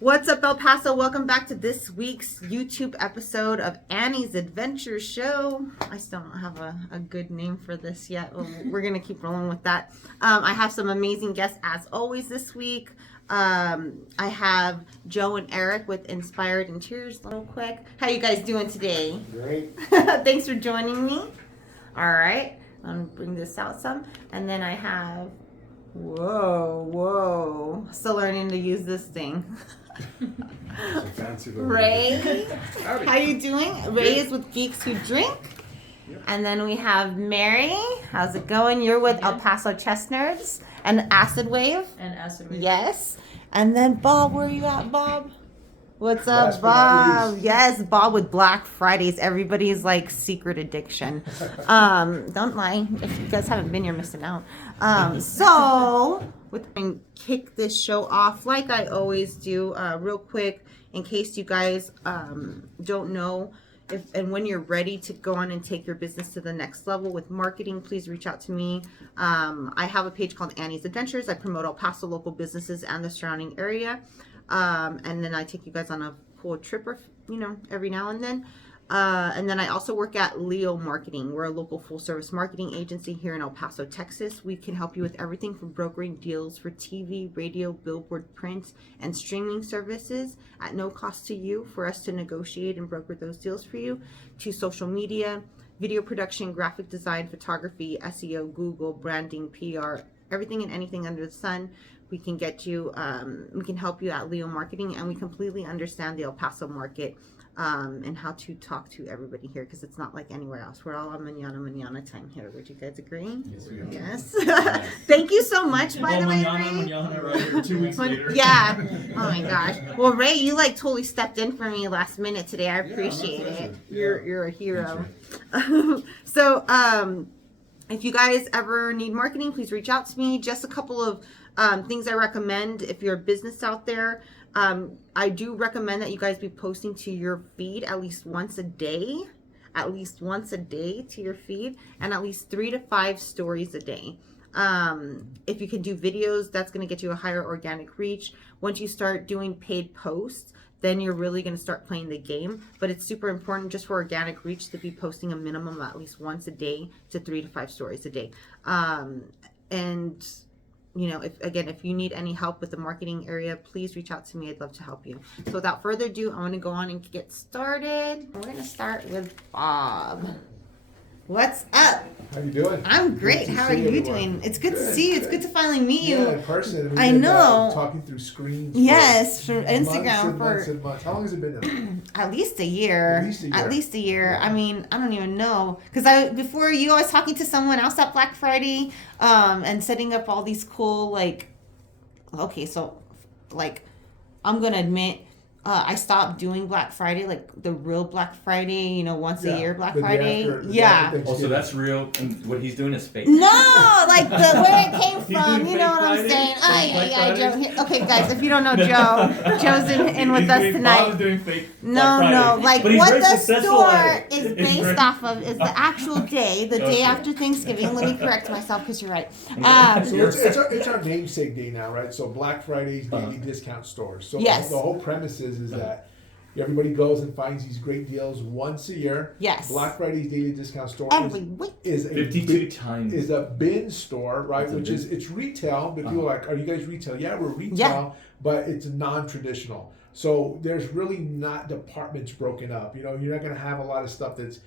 What's up, El Paso? Welcome back to this week's YouTube episode of Annie's Adventure Show. I still don't have a good name for this yet. We're going to keep rolling with that. I have some amazing guests as always this week. I have Joe and Eric with Inspired Interiors. Real quick, how you guys doing today? Great. Thanks for joining me. All right, I'm going to bring this out some. And then I have, whoa, still learning to use this thing. Ray, how you doing? Ray is with Geeks Who Drink. Yep. And then we have Mary. How's it going? You're with El Paso Chess Nerds and Acid Wave. Yes. And then Bob, where are you at, Bob? What's up, Bob? Yes, Bob with Black Fridays. Everybody's like secret addiction. Don't lie. If you guys haven't been, you're missing out. So and kick this show off like I always do, real quick, in case you guys don't know if and when you're ready to go on and take your business to the next level with marketing, please reach out to me. I have a page called Annie's Adventures. I promote El Paso local businesses and the surrounding area, and then I take you guys on a cool trip, or every now and then. And then I also work at Leo Marketing. We're a local full-service marketing agency here in El Paso, Texas. We can help you with everything from brokering deals for TV, radio, billboard, print, and streaming services at no cost to you for us to negotiate and broker those deals for you, to social media, video production, graphic design, photography, SEO, Google, branding, PR, everything and anything under the sun. We can get you, we can help you at Leo Marketing, and we completely understand the El Paso market. And how to talk to everybody here, because it's not like anywhere else. We're all on manana time here. Would you guys agree? Yes, we are. Yes. Thank you so much, by the way, Ray. Manana right here 2 weeks later. Yeah. Oh my gosh. Well, Ray, you like totally stepped in for me last minute today. I appreciate it. You're a hero. So, if you guys ever need marketing, please reach out to me. Just a couple of things I recommend if you're a business out there. I do recommend that you guys be posting to your feed at least once a day to your feed, and at least 3 to 5 stories a day. If you can do videos, that's going to get you a higher organic reach. Once you start doing paid posts, then you're really going to start playing the game. But it's super important just for organic reach to be posting a minimum at least once a day to 3 to 5 stories a day. And if you need any help with the marketing area, please reach out to me. I'd love to help you. So without further ado, I want to go on and get started. We're going to start with Bob. What's up? How you doing? I'm great. How are you doing? It's good to see you. It's good to finally meet you. Yeah, in person. I know. Talking through screens. Yes, from Instagram months and months. How long has it been now? At least a year. Yeah. I mean, I don't even know. Because before you, I was talking to someone else at Black Friday, and setting up all these cool, I'm going to admit, I stopped doing Black Friday, like the real Black Friday, once a year Black Friday. So that's real, and what he's doing is fake. No, like where it came from, you know what I'm saying? Joe. Okay, guys, if you don't know Joe, Joe's in with us tonight. Bob's doing fake No, like what the store is It's based off of is the actual day, the day after Thanksgiving. Let me correct myself because you're right. So it's our namesake day now, right? So Black Friday's daily discount stores. So yes. The whole premise is that everybody goes and finds these great deals once a year. Yes. Black Friday's daily discount store every week is a 52 times. Is a bin store, right? It's retail, but people are like, are you guys retail? Yeah, we're retail, but it's non-traditional. So there's really not departments broken up. You're not going to have a lot of stuff it's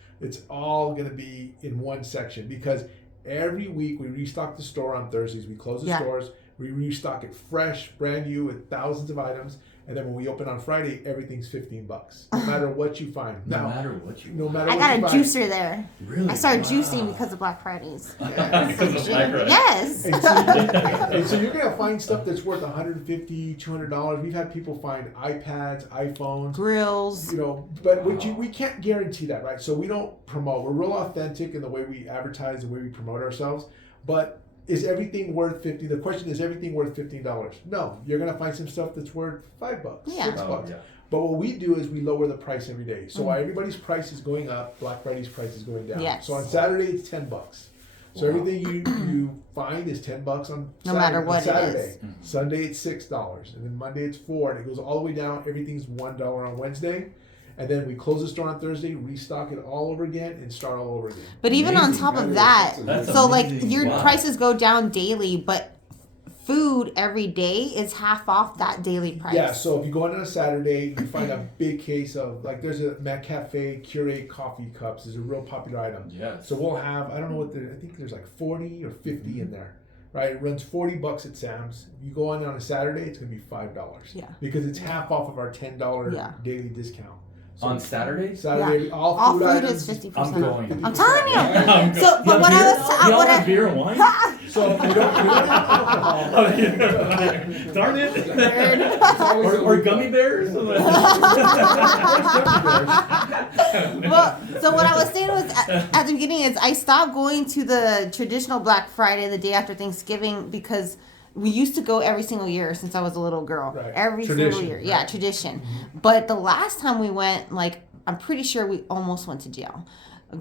all going to be in one section, because every week we restock the store on Thursdays. We close the stores. We restock it fresh, brand new, with thousands of items. And then when we open on Friday, everything's $15. No matter what you find. No matter what you find. I got a juicer there. Really? I started juicing because of Black Fridays. Because of Black Friday. Yes. And so you're going to find stuff that's worth $150, $200. We've had people find iPads, iPhones. Grills. But we can't guarantee that, right? So we don't promote. We're real authentic in the way we advertise, the way we promote ourselves. But is everything worth $50? The question is everything worth $15? No, you're gonna find some stuff that's worth $5, $6. Yeah. But what we do is we lower the price every day. So while everybody's price is going up, Black Friday's price is going down. Yes. So on Saturday it's $10. So everything you find is $10 on no matter what Saturday. it is. Sunday it's $6, and then Monday it's $4, and it goes all the way down. Everything's $1 on Wednesday. And then we close the store on Thursday, restock it all over again, and start all over again. But even on top of that, so like your prices go down daily, but food every day is half off that daily price. Yeah, so if you go in on a Saturday, you find a big case of, like, there's a McCafe Keurig coffee cups. Is a real popular item. Yes. So we'll have, I don't know what I think there's like 40 or 50 in there. Right, it runs $40 at Sam's. If you go on a Saturday, it's gonna be $5. Yeah. Because it's half off of our $10 daily discount. So on Saturday? Saturday, all food items, is 50%. I'm going. I'm telling you. So, but what I was, what I beer and wine. So we don't have alcohol. Darn it! or gummy bears. Well, so what I was saying was at the beginning is I stopped going to the traditional Black Friday the day after Thanksgiving because we used to go every single year since I was a little girl. Right. Every Tradition, single year. right. Yeah, tradition. But the last time we went, like, I'm pretty sure we almost went to jail.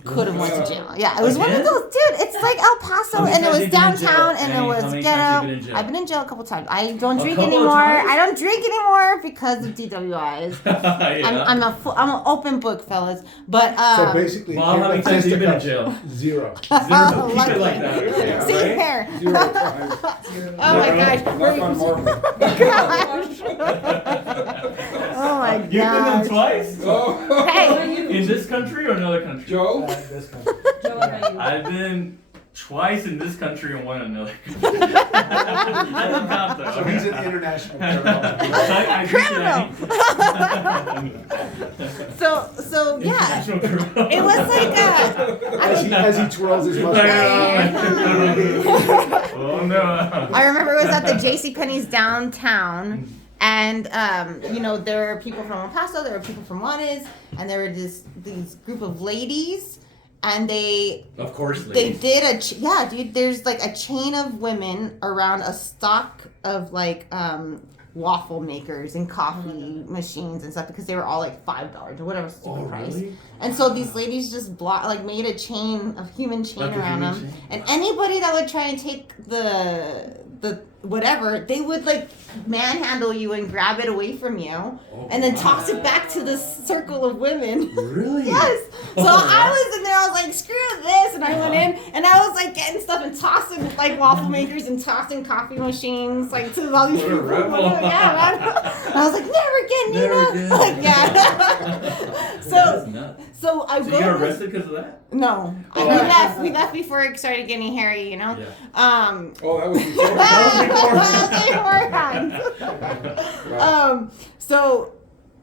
Could have went to jail. Yeah, it was one of those, dude. It's like El Paso, and it was downtown, and it was ghetto. I've been in jail a couple times. I don't drink anymore. I don't drink anymore because of DWIs. I'm an open book, fellas. But so basically, how many times have you been in jail? Zero. Keep it like that. Yeah, same here. Oh my gosh. Oh my gosh. You've been in twice? Oh. Hey. In this country or another country? Joe? This country. I've been twice in this country and one in another country. I don't count though. So he's an international criminal. So yeah, it was like as he twirls his mustache. Oh no! I remember it was at the JCPenney's downtown. And, there were people from El Paso, there were people from Juarez, and there were these group of ladies, and Of course, ladies. They did dude, there's like a chain of women around a stock of like, waffle makers and coffee machines and stuff because they were all like $5 or whatever stupid price. Really? And so these ladies just made a chain, a human chain Like around them. chain? And anybody that would try and take the whatever, they would like manhandle you and grab it away from you and then toss it back to the circle of women. Really? Yes. So I was in there, I was like, screw this, and I went in and I was like getting stuff and tossing like waffle makers and tossing coffee machines like to all these What a people. rebel. Yeah, man. And I was like, never again, Nina. Never again. Like, yeah. So I So you got arrested because of that? No. Oh. We left before it started getting hairy, Yeah. Oh, that was before. So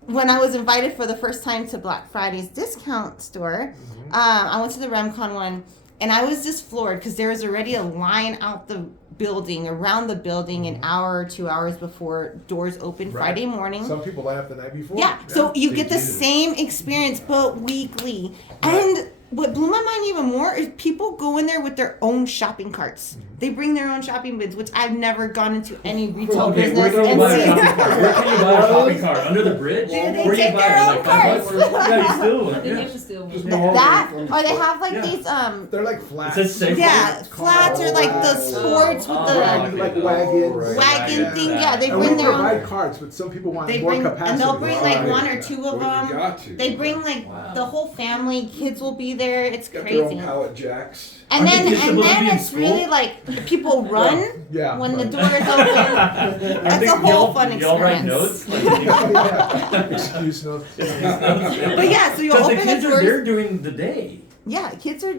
when I was invited for the first time to Black Friday's discount store, I went to the RemCon one, and I was just floored because there was already a line out the building, around the building, an hour or 2 hours before doors open Friday morning. Some people line up the night before. Yeah, so you They get the do. same experience, but weekly. And what blew my mind even more is people go in there with their own shopping carts. They bring their own shopping bins, which I've never gone into any retail business where can you and buy a seen. shopping cart? Where can you buy a shopping cart? Under the bridge? Dude, they Where do you take buy their it? own Like $5? carts. Yeah, you still. They Yeah. used to steal Just them. normal. That, or they have like Yeah. these They're like flats. It says safe. yeah, flats or like the sports with the Like wagons. wagon thing. Yeah, they And bring we their provide own. carts, but some people want They more bring capacity. and they'll bring like Right. one or two of Well, you them. got to. They bring like the whole family. Kids will be there. It's Got their own crazy. pallet jacks. And Aren't then the kids supposed to be in it's school? really like people run Yeah. when the right. doors open. It's a whole fun Y'all write experience. notes? Excuse notes. But yeah, so you Because the open the kids are there doors. during the day. Yeah, kids are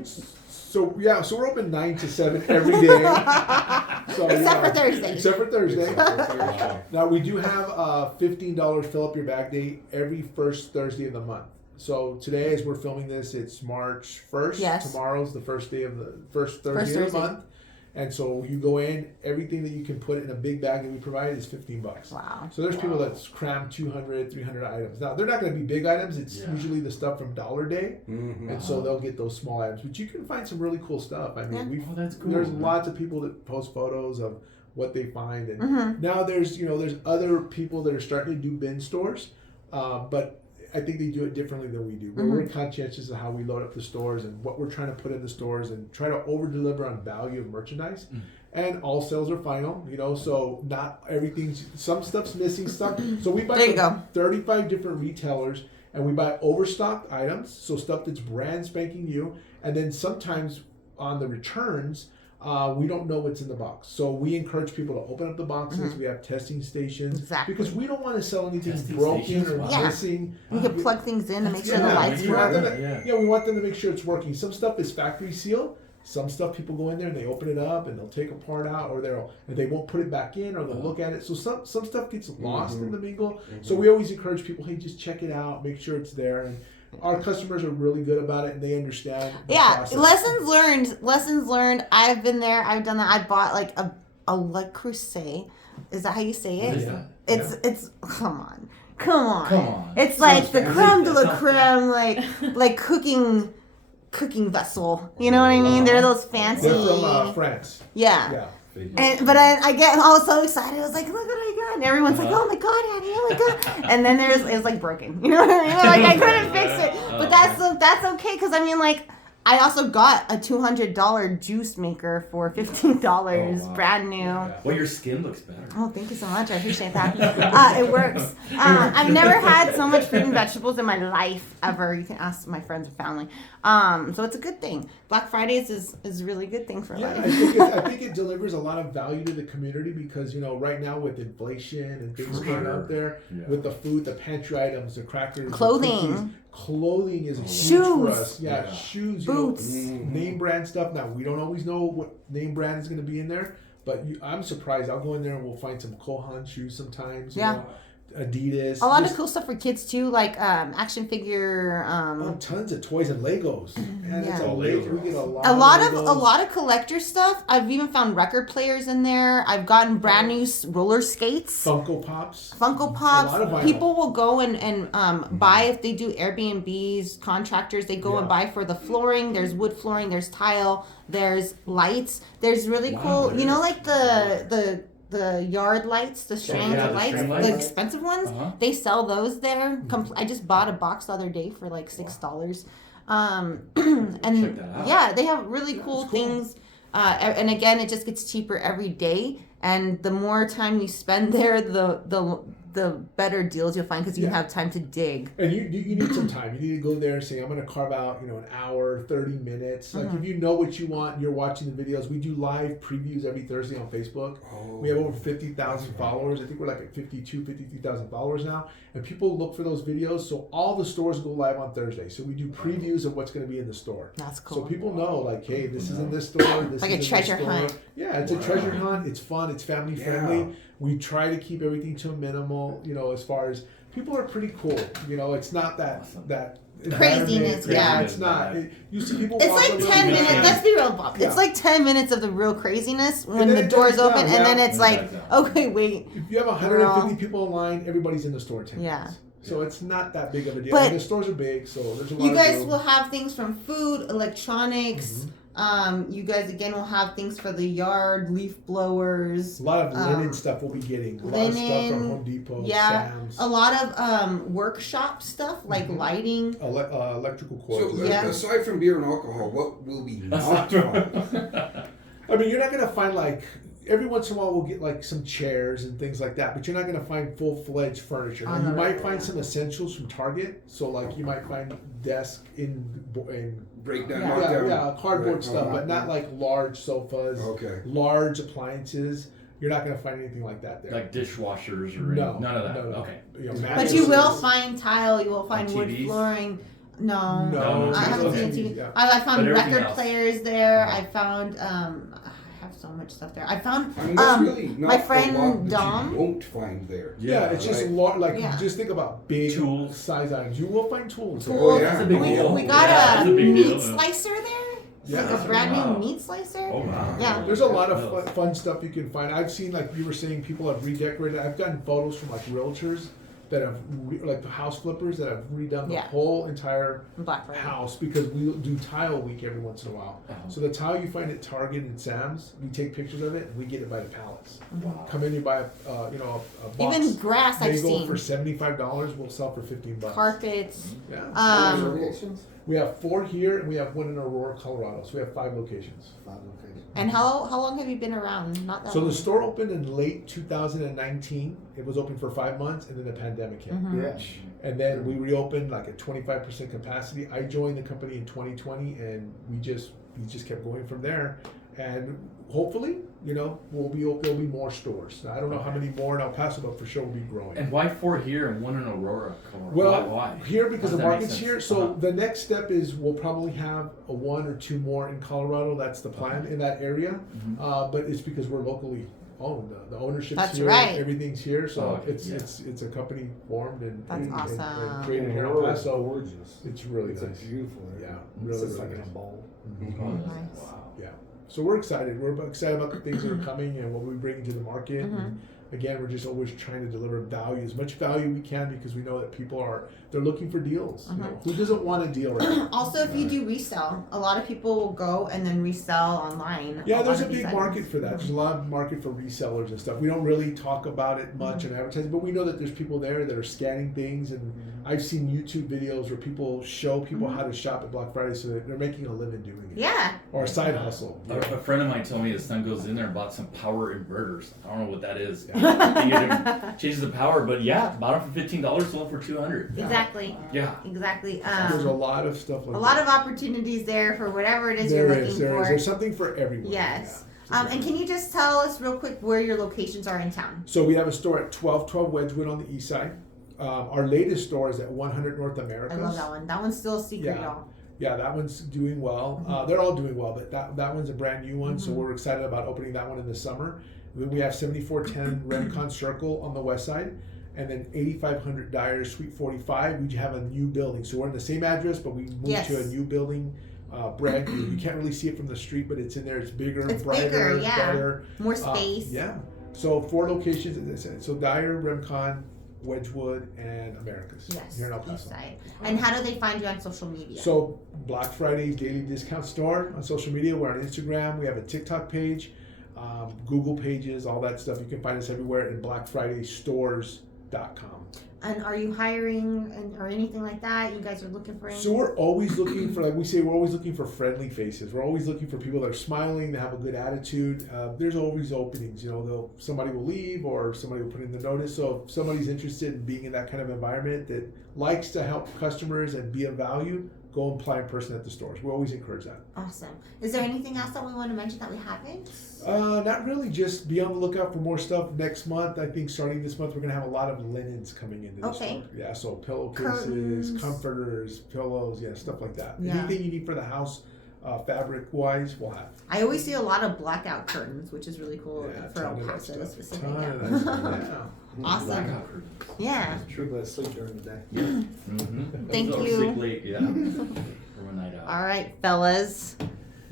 So we're open 9 to 7 every day. So, except for Thursday. Except for Thursday. Now we do have a $15 fill up your bag day every first Thursday of the month. So today, as we're filming this, it's March 1st. Yes. Tomorrow's the first day of the first Thursday of the Thursday. month. And so you go in, everything that you can put in a big bag that we provide is $15. Wow. So there's people that cram 200, 300 items. Now they're not going to be big items. It's usually the stuff from Dollar Day, and so they'll get those small items. But you can find some really cool stuff. I mean, Yeah. That's cool. there's lots of people that post photos of what they find, and now there's other people that are starting to do bin stores, but I think they do it differently than we do. But we're conscientious of how we load up the stores and what we're trying to put in the stores and try to over deliver on value of merchandise. And all sales are final, so not everything's, some stuff's missing stuff. So we buy from 35 different retailers and we buy overstocked items, so stuff that's brand spanking new. And then sometimes on the returns, we don't know what's in the box. So we encourage people to open up the boxes. We have testing stations. Exactly. Because we don't want to sell anything broken or missing. We could plug things in to make sure the lights we want work. them to, we want them to make sure it's working. Some stuff is factory sealed. Some stuff people go in there and they open it up and they'll take a part out, or they won't put it back in, or they'll look at it. So some stuff gets lost in the mingle. So we always encourage people, hey, just check it out, make sure it's there. And our customers are really good about it and they understand the process. Lessons learned. I've been there. I've done that. I bought like a Le Creuset. Is that how you say it? Yeah. It's come on. It's like the creme de la creme, like cooking vessel. You know what I mean? They're those fancy. They're from France. Yeah. But I get all so excited. I was like, look what I got. And everyone's like, oh my God, Annie, oh my God. And then it was like broken. You know what I mean? Like I couldn't fix it. But that's okay. Because I mean, like, I also got a $200 juice maker for $15, brand new. Well, your skin looks better. Oh, thank you so much. I appreciate that. It works. I've never had so much fruit and vegetables in my life ever. You can ask my friends and family. So it's a good thing. Black Fridays is a really good thing for life. I think it delivers a lot of value to the community because, right now with inflation and things going up there, with the food, the pantry items, the crackers, clothing is huge shoes for us. Yeah, shoes, boots, name brand stuff. Now we don't always know what name brand is going to be in there, but I'm surprised. I'll go in there and we'll find some Kohan shoes sometimes. Adidas. A lot of cool stuff for kids too, like action figure. Tons of toys and Legos. Man, Yeah. it's amazing. We get a lot of collector stuff. I've even found record players in there. I've gotten brand new roller skates. Funko Pops. A lot of vinyl. People will go and buy, if they do Airbnbs, contractors, they go and buy for the flooring. There's wood flooring, there's tile, there's lights. There's really cool, like the yard lights, the strand lights, the expensive ones. They sell those there. I just bought a box the other day for like $6. And they have really cool things. And again, it just gets cheaper every day. And the more time you spend there, the better deals you'll find because you have time to dig. And you need some time. You need to go there and say, I'm going to carve out, an hour, 30 minutes. Like if you know what you want, you're watching the videos. We do live previews every Thursday on Facebook. We have over 50,000 followers. I think we're like at 53,000 followers now. And people look for those videos. So all the stores go live on Thursday. So we do previews of what's going to be in the store. That's cool. So people know, like, hey, this is in this store. This like is a treasure hunt. Yeah, it's a treasure hunt. It's fun. It's family friendly. We try to keep everything to a minimal, as far as people are pretty cool. It's not that craziness. Yeah, it's not. You see people. It's like 10 minutes. Let's be real, Bob. It's like 10 minutes of the real craziness when the doors open, and then it's like, okay, wait. If you have 150 people in line, everybody's in the store 10 minutes. So it's not that big of a deal. But the stores are big, so there's a lot. You guys will have things from food, electronics. You guys again will have things for the yard, leaf blowers. A lot of linen stuff we'll be getting. A lot of stuff from Home Depot, Sam's. A lot of workshop stuff like lighting, electrical cords. So aside from beer and alcohol, what will be not fun? I mean, you're not gonna find like. Every once in a while, we'll get like some chairs and things like that, but you're not going to find full-fledged furniture. Now, you might find some essentials from Target. So, like, you might find desk in breakdown, cardboard stuff, but not like large sofas, large appliances. You're not going to find anything like that there. Like dishwashers or none of that. No. Okay. But you will find tile. You will find wood flooring. No. I haven't seen a TV. Yeah. I found record players there. I found. I have so much stuff there. I found really not my friend Dom. You won't find there. It's just just think about big tools, size items. You will find tools. That's a big deal. We got a meat slicer there. Like a brand new meat slicer. Oh wow. Yeah. There's a lot of fun stuff you can find. I've seen, like you were saying, people have redecorated. I've gotten photos from like realtors that have like the house flippers that have redone the Yeah. whole entire Black Friday. house because we do tile week every once in a while. Uh-huh. So the tile you find at Target and Sam's, we take pictures of it and we get it by the pallets. Wow. Come in, you buy a box. Even grass I've bagel seen. for $75. We'll sell for $15. Carpets. Yeah. Locations? We have 4 here and we have 1 in Aurora, Colorado. So we have 5 locations. 5 locations. And how long have you been around? Not that So long. the store opened in late 2019. It was open for 5 months, and then the pandemic hit. Mhm. Yeah. And then we reopened like at 25% capacity. I joined the company in 2020, and we just kept going from there. And hopefully, there'll be more stores. Now, I don't know how many more in El Paso, but for sure we'll be growing. And why 4 here and 1 in Aurora, Colorado? Well, why? here because How does the that make market's sense? here. So Uh-huh. the next step is we'll probably have a 1 or 2 more in Colorado. That's the plan in that area. Mhm. But it's because we're locally owned. The ownership's That's here. right. Everything's here. So Okay, it's yeah. it's a company formed and, That's and awesome. created here in El Aurora's Paso. gorgeous. It's really It's nice. a beautiful area. Yeah, really, It's just really like in nice. a bowl. Mhm. Oh, that's- Nice. Wow. Yeah. So we're excited. We're excited about the things that are coming and what we bring to the market. Mhm. And again, we're just always trying to deliver value, as much value we can, because we know that people they're looking for deals. You know, who doesn't want a deal right now? Also, if you do resell, a lot of people will go and then resell online. Yeah, there's lot a of these big items. market for that. There's a lot of market for resellers and stuff. We don't really talk about it much in advertising, but we know that there's people there that are scanning things, and I've seen YouTube videos where people show people how to shop at Black Friday, so that they're making a living doing it, Yeah. or a side hustle. A friend of mine told me his son goes in there and bought some power inverters. I don't know what that is. Yeah. Changes the power, but yeah, bought them for $15, sold for $200. Exactly. Yeah. Exactly. There's a lot of stuff like a lot that. of opportunities there for whatever it is There you're is, looking there for. is. There's something for everyone. Yes. Yeah. And can you just tell us real quick where your locations are in town? So we have a store at 1212 Wedgwood on the east side. Our latest store is at 100 North I Americas. love that one. That one's still a secret, Yeah. y'all. Yeah, that one's doing well. They're all doing well, but that one's a brand new one, so we're excited about opening that one in the summer. Then we have 7410 Remcon Circle on the west side, and then 8500 Dyer Suite 45. We have a new building, so we're in the same address, but we moved Yes. to a new building, brand new. You can't really see it from the street, but it's in there. It's bigger, It's brighter, bigger, yeah. better. More space. Yeah. So 4 locations, as I said. So Dyer, Remcon, Wedgwood, and Americas Yes. here in El East Paso. side. And how do they find you on social media? So Black Friday's daily discount store on social media. We're on Instagram. We have a TikTok page, Google pages, all that stuff. You can find us everywhere at blackfridaystores.com. And are you hiring or anything like that? You guys are looking for anything? So we're always looking for, like we say, we're always looking for friendly faces. We're always looking for people that are smiling, that have a good attitude. There's always openings. Somebody will leave or somebody will put in the notice. So if somebody's interested in being in that kind of environment that likes to help customers and be of value, go and apply in person at the stores. We always encourage that. Awesome. Is there anything else that we want to mention that we haven't? Not really. Just be on the lookout for more stuff next month. I think starting this month, we're going to have a lot of linens coming into the Okay. store. Yeah, so pillowcases, Curtains. comforters, pillows, yeah, stuff like that. Yeah. Anything you need for the house, fabric-wise, we'll have. I always see a lot of blackout curtains, which is really cool Yeah, for El ton of that Paso stuff. specific. Ton Yeah. of that stuff, yeah. Awesome. Blackout curtains. Yeah. People that sleep during the day. Mm-hmm. Thank you. Sleep late, yeah. For one night out. All right, fellas.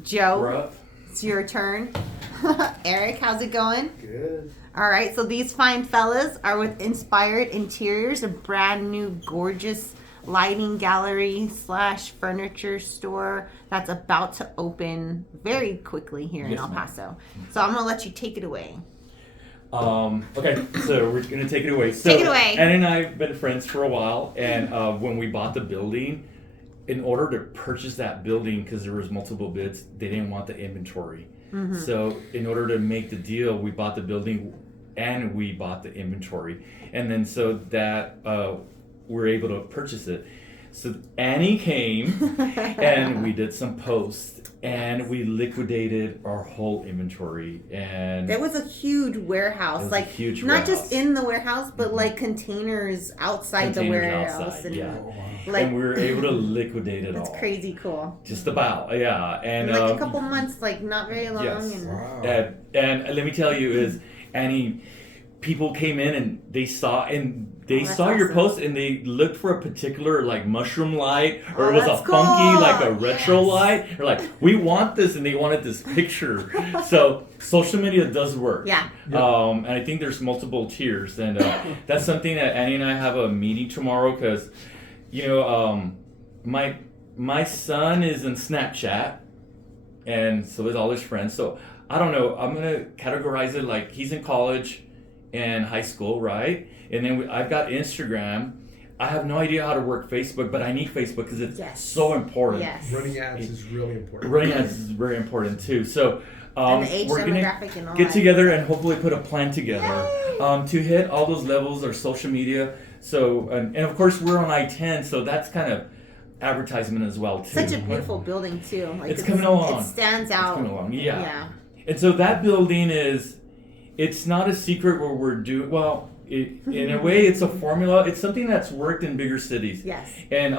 Joe, We're up. it's your turn. Eric, how's it going? Good. All right, so these fine fellas are with Inspired Interiors, a brand new gorgeous lighting gallery / furniture store that's about to open very quickly here in Yes, El ma'am. Paso. So I'm gonna let you take it away. Okay, so we're gonna take it away. So Take it away. Ann and I have been friends for a while, and when we bought the building, in order to purchase that building, because there was multiple bids, they didn't want the inventory. So in order to make the deal, we bought the building and we bought the inventory, and then so that we're able to purchase it. So Annie came and we did some posts and we liquidated our whole inventory, and There was a huge warehouse, It was a like huge not warehouse. just in the warehouse, but like containers outside the Containers warehouse, outside, and yeah. like and we were able to liquidate it it's all. crazy cool. Just about, yeah. And In like a couple months, like not very long. yes. And Wow. And let me tell you is, Annie, people came in and they saw That's your awesome. post and they looked for a particular like mushroom light or Oh, it was a that's funky cool. like a retro Yes. light. They're like, we want this, and they wanted this picture. So social media does work. Yeah. And I think there's multiple tiers, and that's something that Annie and I have a meeting tomorrow because, my son is in Snapchat, and so is all his friends. So I don't know. I'm gonna categorize it like he's in college and high school, right? And then I've got Instagram. I have no idea how to work Facebook, but I need Facebook because it's Yes. so important. Yes. Running ads is really important. Running ads is very important too. So And the age we're gonna demographic and all get that. together and hopefully put a plan together Yay! to hit all those levels of social media. So and of course we're on I-10, so that's kind of advertisement as well too. Such a beautiful building too. Like It's coming along. It stands out. It's coming along, yeah. Yeah. And so that building it's not a secret where we're doing, well, in a way it's a formula. It's something that's worked in bigger cities. Yes. And,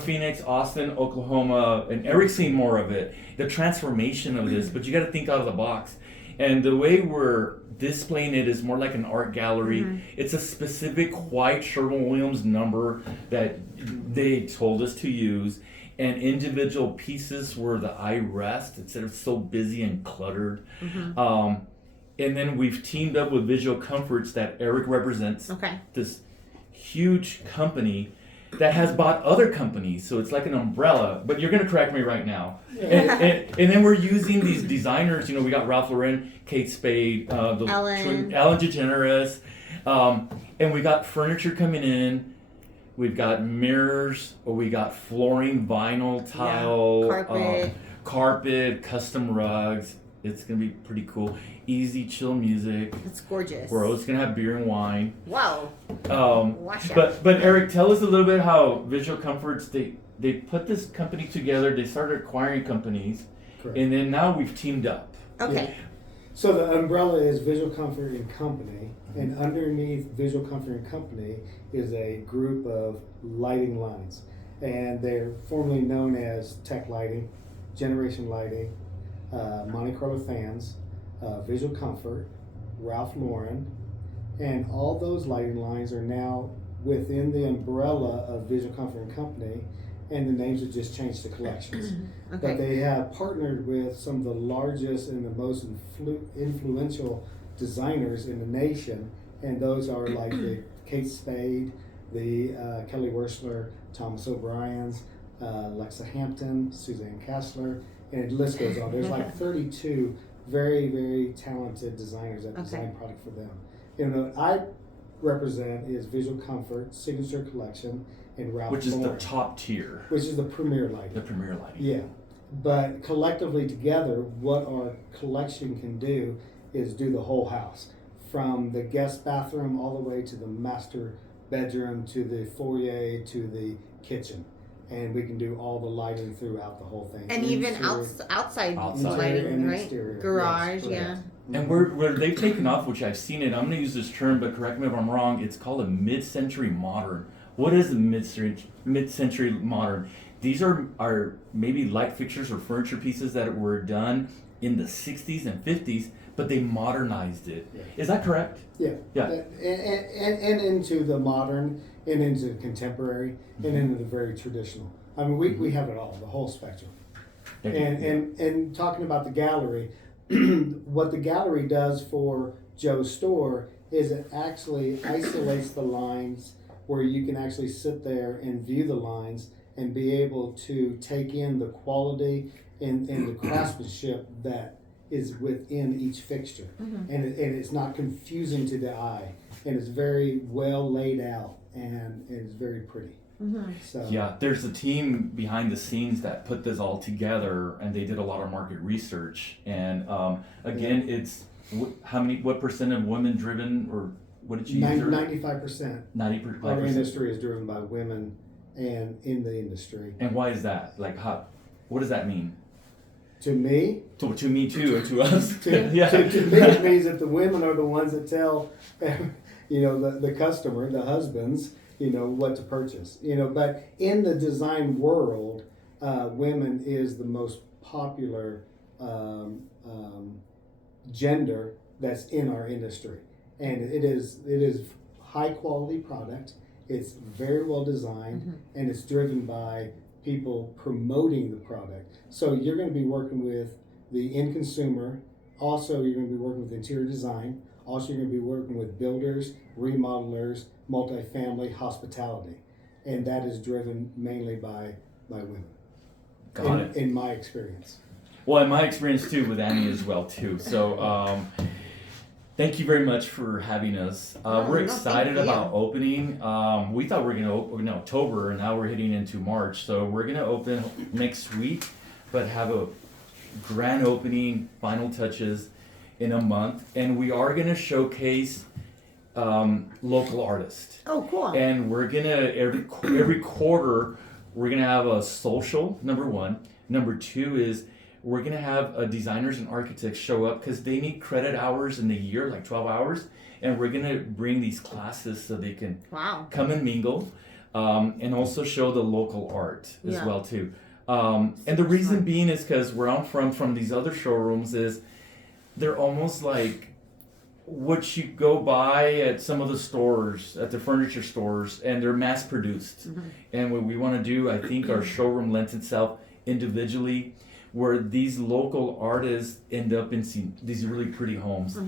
Phoenix, Austin, Oklahoma, and Eric's seen more of it. The transformation of this, but you got to think out of the box. And the way we're displaying it is more like an art gallery. Mm-hmm. It's a specific white Sherwin-Williams number that they told us to use. And individual pieces where the eye rests instead of so busy and cluttered. Mm-hmm. And then we've teamed up with Visual Comforts that Eric represents. Okay. This huge company that has bought other companies. So it's like an umbrella, but you're going to correct me right now. And then we're using these designers. We got Ralph Lauren, Kate Spade, Ellen DeGeneres. And we got furniture coming in. We've got mirrors, or we got flooring, vinyl, tile, carpet, custom rugs. It's going to be pretty cool. Easy, chill music. It's gorgeous. We're always going to have beer and wine. Wow. Watch out. But Eric, tell us a little bit how Visual Comforts, they put this company together. They started acquiring companies. Correct. And then now we've teamed up. Okay. So the umbrella is Visual Comfort and Company, and underneath Visual Comfort and Company is a group of lighting lines, and they're formerly known as Tech Lighting, Generation Lighting, Monte Carlo Fans, Visual Comfort, Ralph Lauren, and all those lighting lines are now within the umbrella of Visual Comfort and Company, and the names have just changed to collections. Okay. But they have partnered with some of the largest and the most influential designers in the nation, and those are like the Kate Spade, the Kelly Wersler, Thomas O'Brien's, Lexa Hampton, Suzanne Kassler, and the list goes on. There's like 32 very, very talented designers that design product for them. What I represent is Visual Comfort, Signature Collection, and Ralph Which is Lauren, the top tier. which is the premier lighting. The premier lighting. Yeah, but collectively together, what our collection can do is do the whole house, from the guest bathroom all the way to the master bedroom to the foyer to the kitchen, and we can do all the lighting throughout the whole thing. And even Interior, outside Outside. lighting, and right? exterior. Garage, Yes, yeah. correct. And where they've taken off, which I've seen it, I'm going to use this term, but correct me if I'm wrong, it's called a mid-century modern. What is a mid-century modern? These are maybe light fixtures or furniture pieces that were done in the 60s and 50s, but they modernized it. Yeah. Is that correct? Yeah. Yeah. And into the modern, and into the contemporary, and into the very traditional. I mean, we have it all, the whole spectrum. And talking about the gallery, what the gallery does for Joe's store is it actually isolates the lines where you can actually sit there and view the lines and be able to take in the quality and the craftsmanship that is within each fixture. And it's not confusing to the eye, and it's very well laid out, and it's very pretty. So Yeah, there's a team behind the scenes that put this all together, and they did a lot of market research. And again, it's what percent of women driven, or what did you use? 95%. 95%. Our industry is driven by women, and in the industry. And why is that? Like, what does that mean? To me, To me too, and to us. to me, it means that the women are the ones that tell, the customer, the husbands, what to purchase. But in the design world, women is the most popular gender that's in our industry. and it is high quality product. It's very well designed, and it's driven by people promoting the product. So you're going to be working with the end consumer. Also, you're going to be working with interior design. Also, you're going to be working with builders, remodelers, multifamily, hospitality, and that is driven mainly by women. Got it. In my experience. Well, in my experience too, with Annie as well too. So, thank you very much for having us. We're excited about opening. We thought we were going to open in October, and now we're heading into March. So we're going to open next week, but have a grand opening, final touches in a month, and we are going to showcase local artists. Oh, cool. And we're gonna every quarter we're gonna have a social, number one. Number two is we're gonna have designers and architects show up because they need credit hours in the year, like 12 hours, and we're gonna bring these classes so they can come and mingle, and also show the local art as well too. And the reason being is because where I'm from these other showrooms is they're almost like what you go buy at some of the stores, at the furniture stores, and they're mass produced. And what we want to do, I think our showroom lends itself individually, where these local artists end up in these really pretty homes.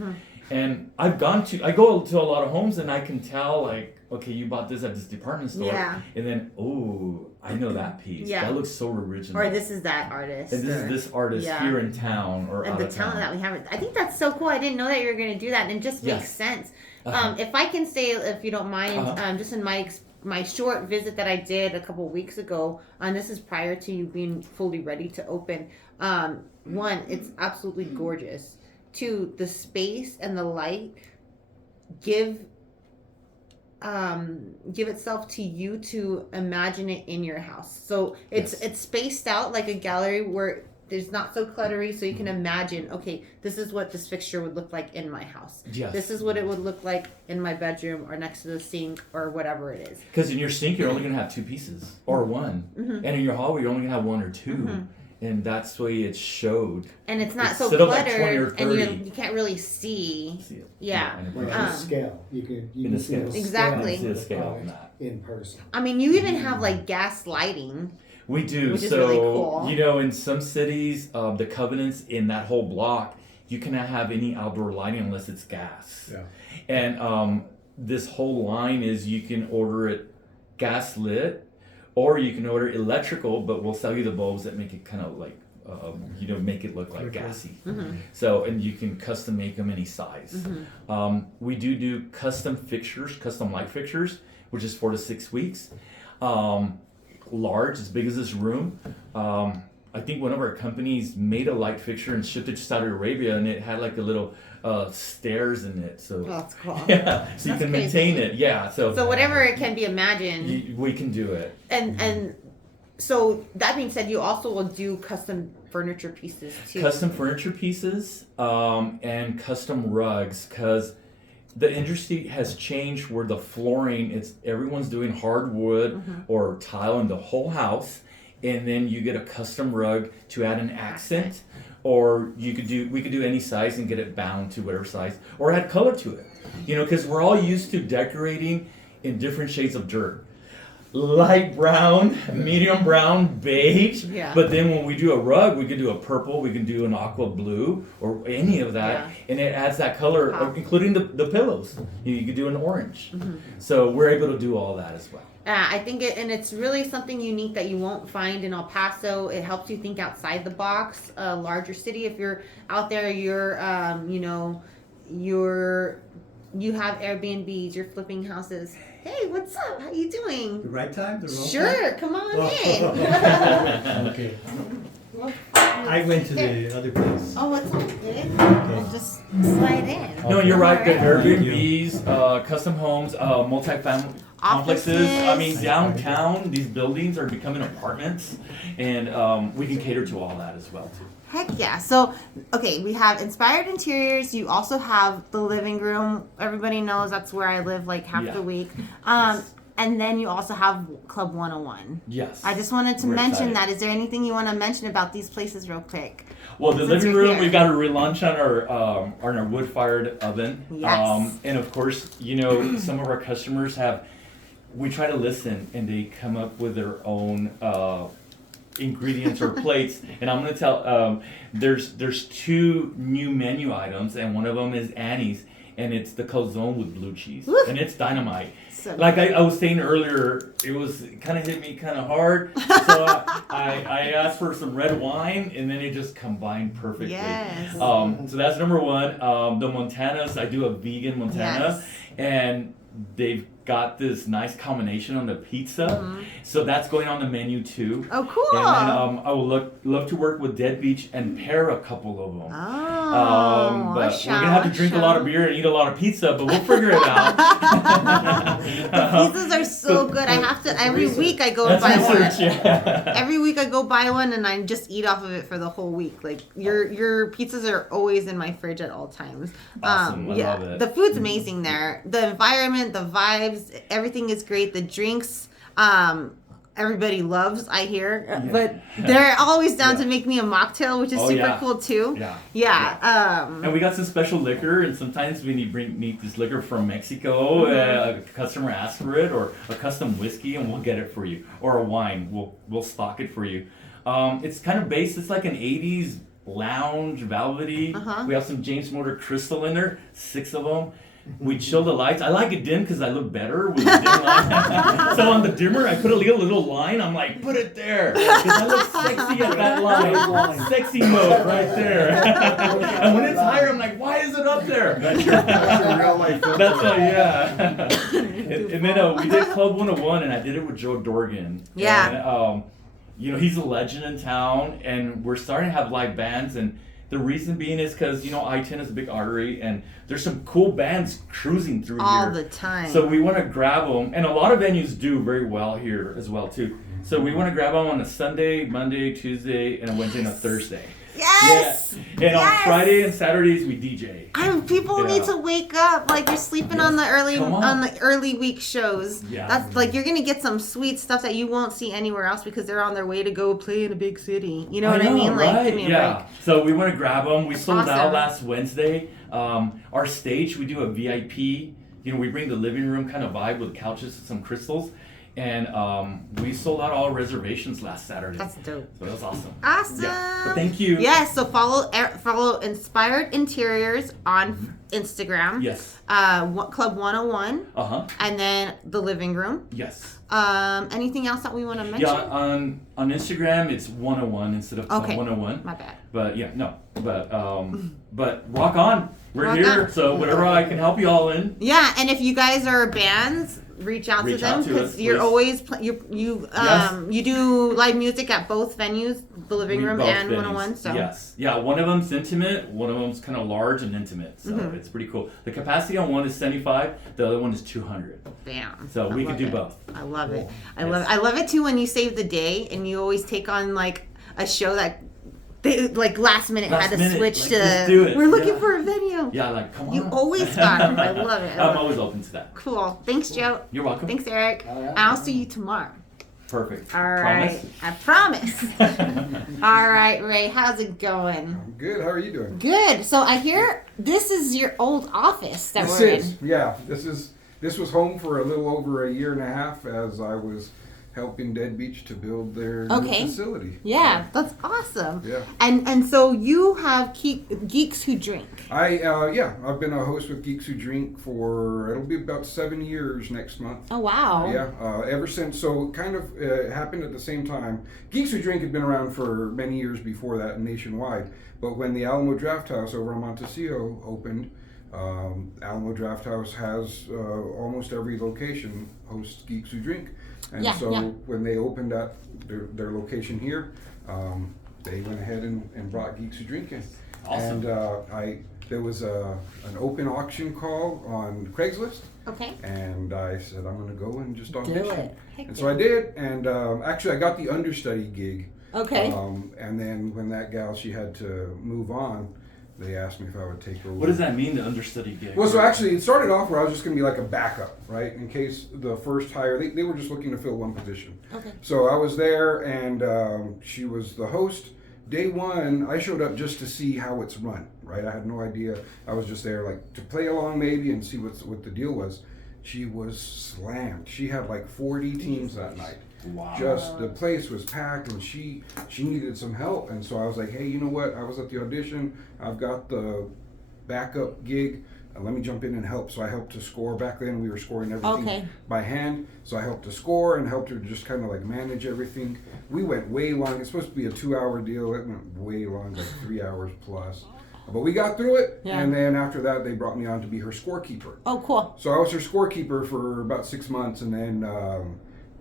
And I go to a lot of homes, and I can tell, like, okay, you bought this at this department store, and then, oh, I know that piece. That looks so original. Or this is that artist. And this is this artist here in town or and out the of town. talent that we have. I think that's so cool. I didn't know that you were going to do that, and it just makes sense. If I can say, if you don't mind, just in my short visit that I did a couple weeks ago, and this is prior to you being fully ready to open. One, it's absolutely gorgeous. Two, the space and the light give itself to you to imagine it in your house. So it's spaced out like a gallery where there's not so cluttery, so you can imagine, okay, this is what this fixture would look like in my house. This is what it would look like in my bedroom or next to the sink or whatever it is. Because in your sink, you're only going to have two pieces or one. And in your hallway, you're only going to have one or two. And that's the way it showed. And it's not so Instead of cluttered, like 20 or 30. and you can't really see. it. Like scale. You can see the Exactly. See the scale on that. in person. I mean, you even have like gas lighting. We do. Which is so, really cool. you know, in some cities, the covenants in that whole block, you cannot have any outdoor lighting unless it's gas. And this whole line is you can order it gas lit, or you can order electrical, but we'll sell you the bulbs that make it kind of like, make it look like gassy. So, and you can custom make them any size. We do custom fixtures, custom light fixtures, which is 4 to 6 weeks. Large, as big as this room. I think one of our companies made a light fixture and shipped it to Saudi Arabia, and it had like a little stairs in it. So that's cool. So that's you can maintain it. So whatever it can be imagined, we can do it. And so that being said, you also will do custom furniture pieces too. Custom furniture pieces and custom rugs, because the industry has changed where the flooring, everyone's doing hardwood or tile in the whole house, and then you get a custom rug to add an accent, or we could do any size and get it bound to whatever size, or add color to it. Because we're all used to decorating in different shades of dirt. Light brown, medium brown, beige. But then when we do a rug, we can do a purple, we can do an aqua blue, or any of that, and it adds that color, including the pillows. You could do an orange. So we're able to do all that as well. I think it's really something unique that you won't find in El Paso. It helps you think outside the box. A larger city, if you're out there, you have Airbnbs, you're flipping houses. Hey, what's up? How you doing? The right time? The wrong time? Sure, come on in. Okay. I went to the other place. Oh, it's all good. We'll just slide in. No, you're right. The All right. Airbnbs, custom homes, multifamily complexes. I mean, downtown, these buildings are becoming apartments, and we can cater to all that as well too. Heck yeah. So, okay, we have inspired interiors. You also have the living room. Everybody knows that's where I live like half the week. And then you also have Club 101. Yes. I just wanted to We're mention excited. that. Is there anything you want to mention about these places real quick? Well, the Since living you're room, here. we got a relaunch on our wood-fired oven. Yes. And of course, some of our customers we try to listen, and they come up with their own ingredients or plates. And I'm gonna tell, there's 2 new menu items, and one of them is Annie's, and it's the calzone with blue cheese, Woo. and it's dynamite. So Like I was saying earlier, it kind of hit me kind of hard. So I asked for some red wine, and then it just combined perfectly. Yes. So that's number 1. The Montanas, I do a vegan Montana, Yes. and they've got this nice combination on the pizza. So that's going on the menu too. Oh, cool. And then I would love to work with Dead Beach and pair a couple of them. Oh, But we're gonna have to drink a lot of beer and eat a lot of pizza, but we'll figure it out. The pizzas are so good. I have to every week I go and That's buy one. research, yeah. Every week I go buy one and I just eat off of it for the whole week. Like your pizzas are always in my fridge at all times. Awesome. I love it. The food's amazing there. The environment, the vibes, everything is great. The drinks, everybody loves, I hear. Yeah. But they're always down Yeah. to make me a mocktail, which is Oh, super yeah. cool too. Yeah. Yeah. And we got some special liquor, and sometimes we need this liquor from Mexico. A customer asks for it, or a custom whiskey, and we'll get it for you. Or a wine, we'll stock it for you. It's kind of based. It's like an '80s lounge, velvety. We have some James Motor crystal in there, 6 of them. We chill the lights. I like it dim because I look better with the dim light. So on the dimmer, I put a little line. I'm like, put it there because I look sexy at that line. Sexy mode right there. And when it's higher, I'm like, why is it up there? That's your real life filter. That's yeah. And then we did Club 101, and I did it with Joe Dorgan. Yeah. And, he's a legend in town, and we're starting to have live bands. And the reason being is because, I-10 is a big artery, and there's some cool bands cruising through all here. the time. So we want to grab them, and a lot of venues do very well here as well, too. So we want to grab them on a Sunday, Monday, Tuesday, and a Wednesday and a Thursday. Yes. Yeah. And on Friday and Saturdays, we DJ. People Yeah. need to wake up. Like you're sleeping on the Come on. the early week shows. Yeah. That's like you're gonna get some sweet stuff that you won't see anywhere else because they're on their way to go play in a big city. You know what I mean? Like, right? give me a Yeah. break. So we want to grab them. We sold out Awesome. last Wednesday. Our stage, we do a VIP. We bring the living room kind of vibe with couches and some crystals. And we sold out all reservations last Saturday. That's dope. So that was awesome. Awesome. Yeah. But thank you. Yes. So follow Inspired Interiors on Instagram. Yes. Club 101, and then the living room. Yes. Anything else that we want to mention? Yeah. On Instagram, it's 101 instead of Club 101. My bad. But yeah, no. But rock on. We're Rock here. on. So whatever I can help you all in. Yeah, and if you guys are bands, reach out to them out to because us, you're please. always Yes. you do live music at both venues, the living We room both and venues. 101. So yes, yeah, one of them's intimate, one of them's kind of large and intimate, so it's pretty cool. The capacity on one is 75, the other one is 200. bam. So I we can love do it. both. I love it. Yes. I love it too when you save the day and you always take on like a show that they like last minute had to switch like, to. let's do it. We're looking Yeah. for a venue. Yeah, like come on. You always got it. I love it. I'm always open to that. Cool. Thanks, Joe. You're welcome. Thanks, Eric. Oh, yeah. I'll see you tomorrow. Perfect. All right. Promise? I promise. All right, Ray. How's it going? Good. How are you doing? Good. So I hear this is your old office that This we're is, in. yeah. This was home for a little over a year and a half as I was helping Dead Beach to build their new facility. Yeah, that's awesome. Yeah. And so you have Geeks Who Drink. I've been a host with Geeks Who Drink for it'll be about 7 years next month. Oh wow. Yeah, ever since, so it kind of happened at the same time. Geeks Who Drink had been around for many years before that nationwide, but when the Alamo Draft House over on Montecillo opened, Alamo Draft House has almost every location hosts Geeks Who Drink. And when they opened up their location here, they went ahead and brought Geeks Who Drink in. Awesome. And there was an open auction call on Craigslist. Okay. And I said, I'm going to go and just Do audition. it. Heck And so I did. And actually, I got the understudy gig. Okay. And then when that gal, she had to move on, they asked me if I would take over. What does that mean, the understudy gig? Well, so actually, it started off where I was just going to be like a backup, right? In case the first hire, they were just looking to fill one position. Okay. So I was there, and she was the host. Day one, I showed up just to see how it's run, right? I had no idea. I was just there like to play along maybe and see what the deal was. She was slammed. She had like 40 teams that night. Wow. Just the place was packed, and she needed some help, and so I was like, hey, you know what? I was at the audition. I've got the backup gig. Let me jump in and help. So I helped to score. Back then we were scoring everything by hand. So I helped to score and helped her just kind of like manage everything. We went way long. It's supposed to be a 2-hour deal. It went way long, like 3 hours plus. But we got through it. Yeah. And then after that, they brought me on to be her scorekeeper. Oh, cool. So I was her scorekeeper for about 6 months, and then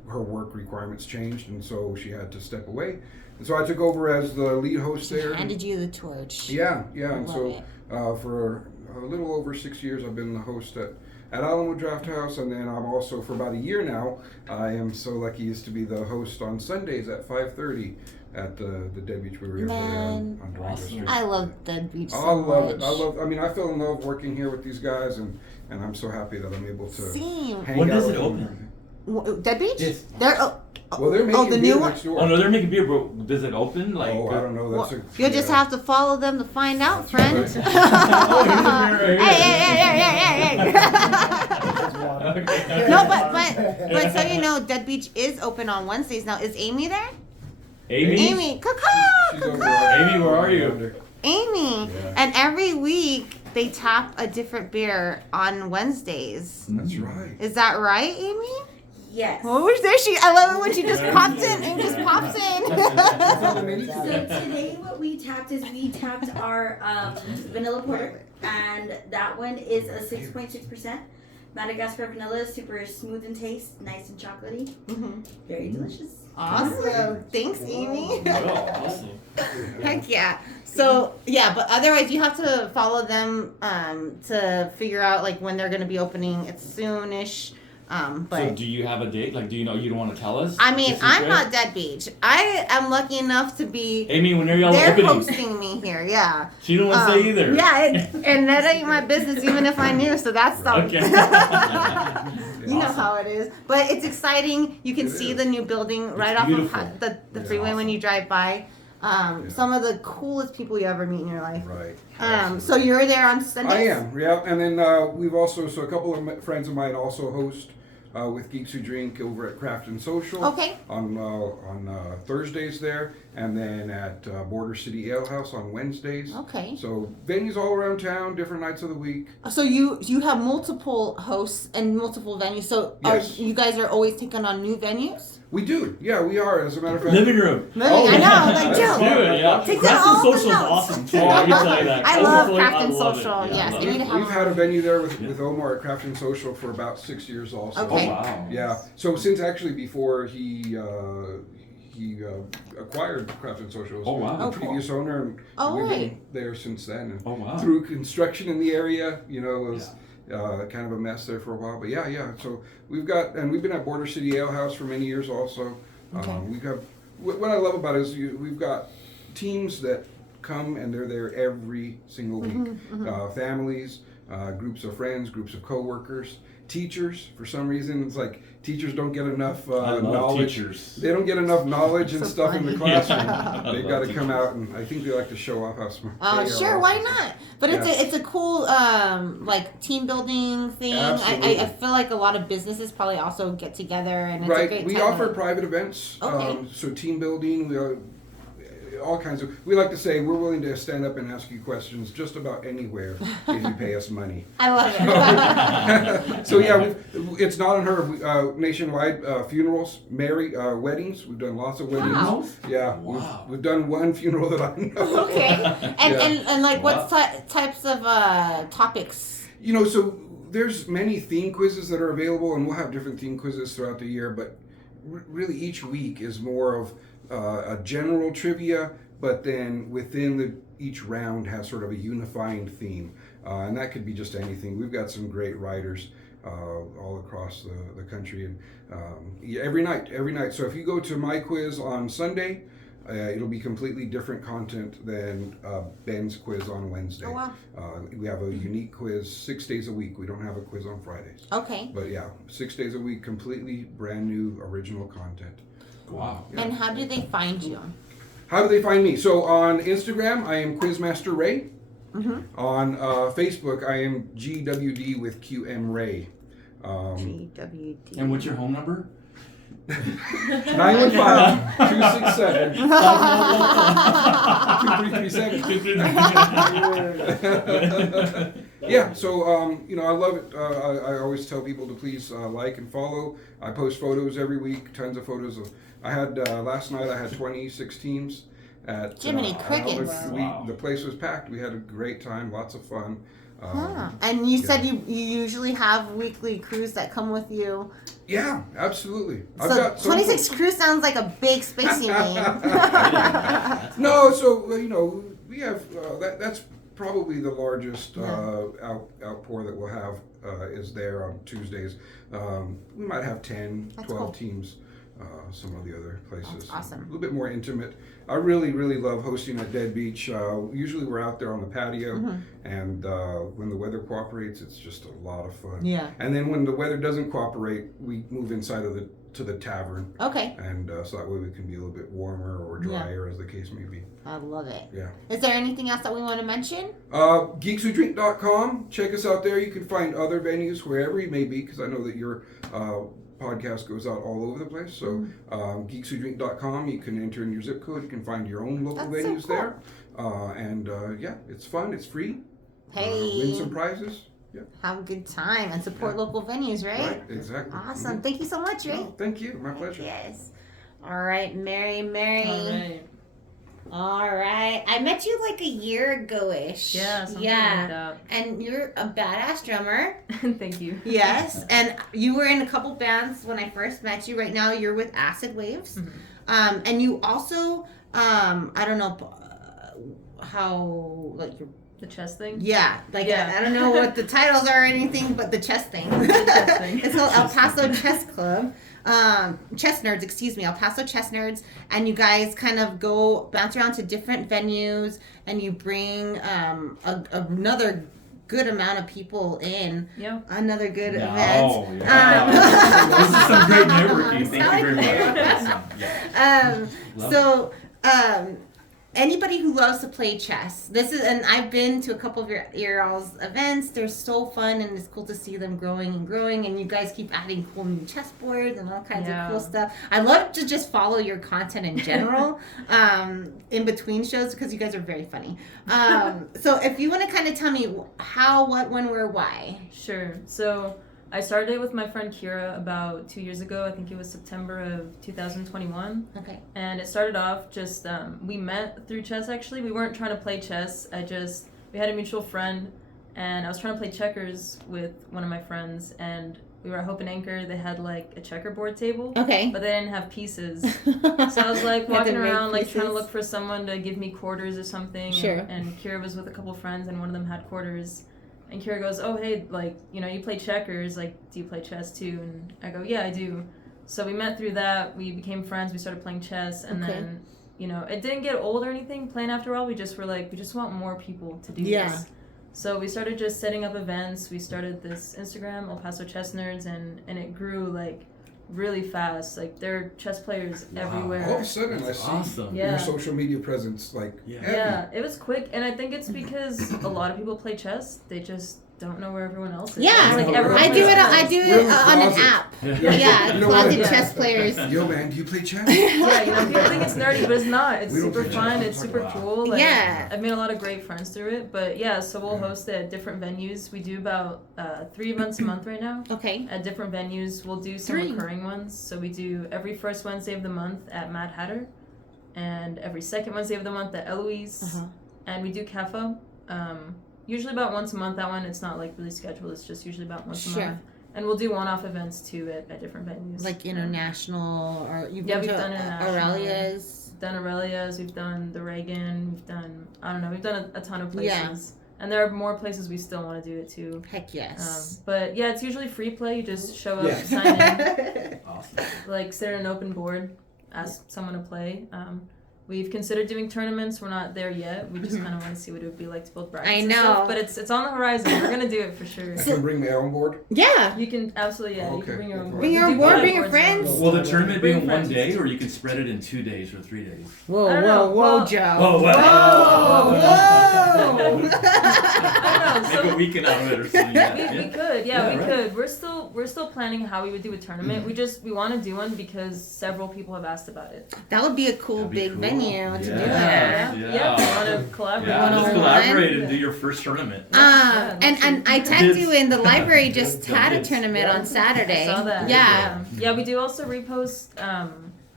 her work requirements changed, and so she had to step away. And so I took over as the lead host there. Handed you the torch. Yeah. And Love so for a little over 6 years, I've been the host at Alamo Draft House, and then I'm also, for about a year now, I am so lucky as to be the host on Sundays at 5:30 at the Dead Beach Brewery over there on Durango Street. I love Dead Beach so I love much. it. I mean, I fell in love working here with these guys, and I'm so happy that I'm able to Same. hang When out does with it them. open? Dead Beach? Yes. They're Well, they're making the beer new one? next door. Oh no, they're making beer, but does it open? Like, Oh, I don't know. That's Well, you'll just have to follow them to find out, friend. right. Hey. No, but so you know, Dead Beach is open on Wednesdays now. Is Amy there? Amy? Amy, She's over caw. there. Amy, where are you? Amy. Yeah. And every week they tap a different beer on Wednesdays. That's right. Is that right, Amy? Yes. Oh, there she. I love it when she just pops in and just pops in. So today what we tapped our vanilla porter, and that one is a 6.6%. Madagascar vanilla is super smooth in taste, nice and chocolatey, very delicious. Awesome. Thanks, Amy. Oh, awesome. Heck yeah. So yeah, but otherwise you have to follow them to figure out like when they're gonna be opening. It's soonish. So But do you have a date? Like, do you know you don't want to tell us? I mean, It's a I'm secret? not Dead Beach. I am lucky enough to be. Amy, when are y'all They're opening? hosting me here. Yeah. She don't want to say either. Yeah, and that ain't my business, even if I knew. So that's something. Okay. You know how it is, but it's exciting. You can It see is. the new building right It's off beautiful. of the Yeah. freeway when you drive by. Yeah. Some of the coolest people you ever meet in your life. Right. So you're there on Sundays? I am, yeah. And then we've also, so a couple of friends of mine also host with Geeks Who Drink over at Craft and Social. Okay. On Thursdays there, and then at Border City Ale House on Wednesdays. Okay. So venues all around town, different nights of the week. So you have multiple hosts and multiple venues. So Yes. you guys are always taking on new venues? We do, yeah, we are. As a matter of fact, Living room. I know, like Let's Jill. do it, yeah. Take Craft that all and the Social's notes. awesome too. I can tell you that. I love Overflowing, Craft I and love it. Social, Yeah, I yes. love I it. need to have we've had a venue there with Omar at Craft and Social for about 6 years also. Okay. Oh wow. Yeah. So since actually before he acquired Craft and Social, Oh, wow. the Oh, cool. previous owner, and Oh, we've been right. there since then. And Oh wow. through construction in the area, you know, it was kind of a mess there for a while. But yeah. So we've been at Border City Ale House for many years also. Okay. We have what I love about it is we've got teams that come and they're there every single week. Families, groups of friends, groups of coworkers, teachers. For some reason, it's like teachers don't get enough I love knowledge. teachers. They don't get enough knowledge and So stuff in the funny. classroom. I They've love got to come teachers. out, and I think they like to show off how smart they Oh, are sure, also. why not? But Yeah. it's a cool like team building thing. I Absolutely. feel like a lot of businesses probably also get together and it's a Right. great We time offer to- private events. Okay. So team building, all kinds of. We like to say we're willing to stand up and ask you questions just about anywhere if you pay us money. I love it. So yeah, it's not unheard of. Nationwide funerals, weddings. We've done lots of weddings. Wow. Yeah, Wow. we've done one funeral that I know. Okay. And, Yeah. and like Wow. what types of topics? You know, so there's many theme quizzes that are available, and we'll have different theme quizzes throughout the year. But really, each week is more of a general trivia, but then within each round has sort of a unifying theme, and that could be just anything. We've got some great writers all across the country, and every night. So if you go to my quiz on Sunday, It'll be completely different content than Ben's quiz on Wednesday. Oh, wow. We have a unique quiz 6 days a week. We don't have a quiz on Fridays. Okay. But yeah, 6 days a week, completely brand new original content. Wow. Yeah. And how do they find you? How do they find me? So on Instagram, I am Quizmaster Ray. Mm-hmm. On Facebook, I am GWD with QM Ray. GWD. And what's your home number? 915-267-2337. Yeah, so I love it. I always tell people to please like and follow. I post photos every week, tons of photos of. I had last night. I had 26 teams at Jiminy Crickets. Wow. The place was packed. We had a great time, lots of fun. And you said you usually have weekly crews that come with you. Yeah, absolutely. So 26 crews sounds like a big spacey name. No, so we have that's probably the largest outpour that we'll have is there on Tuesdays. We might have 10, That's 12 cool. teams. Some of the other places. That's awesome. A little bit more intimate. I really, really love hosting at Dead Beach. Usually we're out there on the patio, and when the weather cooperates, it's just a lot of fun. Yeah. And then when the weather doesn't cooperate, we move inside of to the tavern, Okay. and so that way we can be a little bit warmer or drier, as the case may be. I love it. Yeah. Is there anything else that we want to mention? GeeksWhoDrink.com. Check us out there. You can find other venues wherever you may be, because I know that your podcast goes out all over the place. So GeeksWhoDrink.com. You can enter in your zip code. You can find your own local That's so venues cool. there. And yeah, it's fun. It's free. Hey. Win some prizes. Yeah. Have a good time and support Yeah. local venues, right? Right. Exactly. Awesome. Mhm. Thank you so much, Ray. No, thank you. My pleasure. Yes. All right, Mary. All right. All right. I met you like a year ago-ish. Yeah, something Yeah. like And you're a badass drummer. that. Thank you. Yes. And you were in a couple bands when I first met you. Right now you're with Acid Waves. Mhm. And you also, I don't know how, like, you're The chess thing? yeah, like Yeah. I don't know what the titles are or anything, but the chess thing. chess thing. It's called El Paso Chess Club. Chess Nerds, excuse me, El Paso Chess Nerds, and you guys kind of go bounce around to different venues, and you bring another good amount of people in. Yeah. Another good No, event. yeah. This is some great networking. Thank Sorry. you very much. Awesome. Yeah. Love So, anybody who loves to play chess, and I've been to a couple of your all's events. They're so fun, and it's cool to see them growing, and you guys keep adding cool new chessboards and all kinds of cool stuff. I love to just follow your content in general, in between shows, because you guys are very funny. So if you want to kind of tell me how, what, when, where, why. Sure. So I started it with my friend Kira about 2 years ago. I think it was September of 2021. Okay. And it started off just, we met through chess actually. We weren't trying to play chess. We had a mutual friend, and I was trying to play checkers with one of my friends, and we were at Hope and Anchor. They had like a checkerboard table, Okay. but they didn't have pieces. So I was like You had to walking make around, like trying to pieces. look for someone to give me quarters or something. Sure. And Kira was with a couple friends, and one of them had quarters. And Kira goes, "Oh, hey, like, you play checkers. Like, do you play chess too?" And I go, "Yeah, I do." So we met through that. We became friends. We started playing chess, and Okay. then, it didn't get old or anything. Playing after a while, we just were like, we just want more people to do Yeah. this. So we started just setting up events. We started this Instagram, El Paso Chess Nerds, and it grew like really fast. Like, there are chess players everywhere. All of a sudden, I That's see awesome. Yeah. your social media presence like Yeah. heavy. Yeah, it was quick, and I think it's because a lot of people play chess. They just don't know where everyone else is. Yeah, It's like everyone I do plays it. chess. I do We're in it the on an closet. app. Yeah. Yeah, You know closet what? chess players. Yo, man, do you play chess? Yeah, people think it's nerdy, but it's not. It's We don't super play fun. chess. It's super cool. Like, Yeah. I've made a lot of great friends through it. But yeah, so we'll host it at different venues. We do about 3 events a month right now Okay. at different venues. We'll do some 3. recurring ones. So we do every first Wednesday of the month at Mad Hatter, and every second Wednesday of the month at Eloise, Uh-huh. and we do CAFO. Usually about once a month. That one, it's not like really scheduled. It's just usually about once a Sure. month. And we'll do one-off events too at different venues. Like international, or you've Yeah, been we've to done international. Aurelia's. We've done Aurelia's, we've done the Reagan, we've done, I don't know, we've done a ton of places. Yeah. And there are more places we still want to do it too. Heck yes. But yeah, it's usually free play. You just show up, Yeah. sign in, Awesome. like sit at an open board, ask someone to play. We've considered doing tournaments. We're not there yet. We just kind of want to see what it would be like to build brackets. I and know. stuff, but it's on the horizon. We're gonna do it for sure. I can bring my own board. Yeah. You can absolutely, yeah. You Okay. can bring your own board. Bring your We own do board, collab bring your boards now. friends. Will the tournament be Bring in one friends. day, or you can spread it in 2 days or 3 days? Whoa, I don't know. whoa, Well- Joe. Oh, wow. Whoa. I don't know. Make a weekend out of it or something. We could, Yeah, we right. could. We're still planning how we would do a tournament. We want to do one because several people have asked about it. That would be a cool That'd be big cool. venue to do Yeah. it. Yeah. We want to collaborate. Yeah, let's One-on-one. collaborate and do your first tournament. And I tagged you in the library just Kids. had a Kids. tournament on Saturday. I saw that. Yeah. Yeah, we do also repost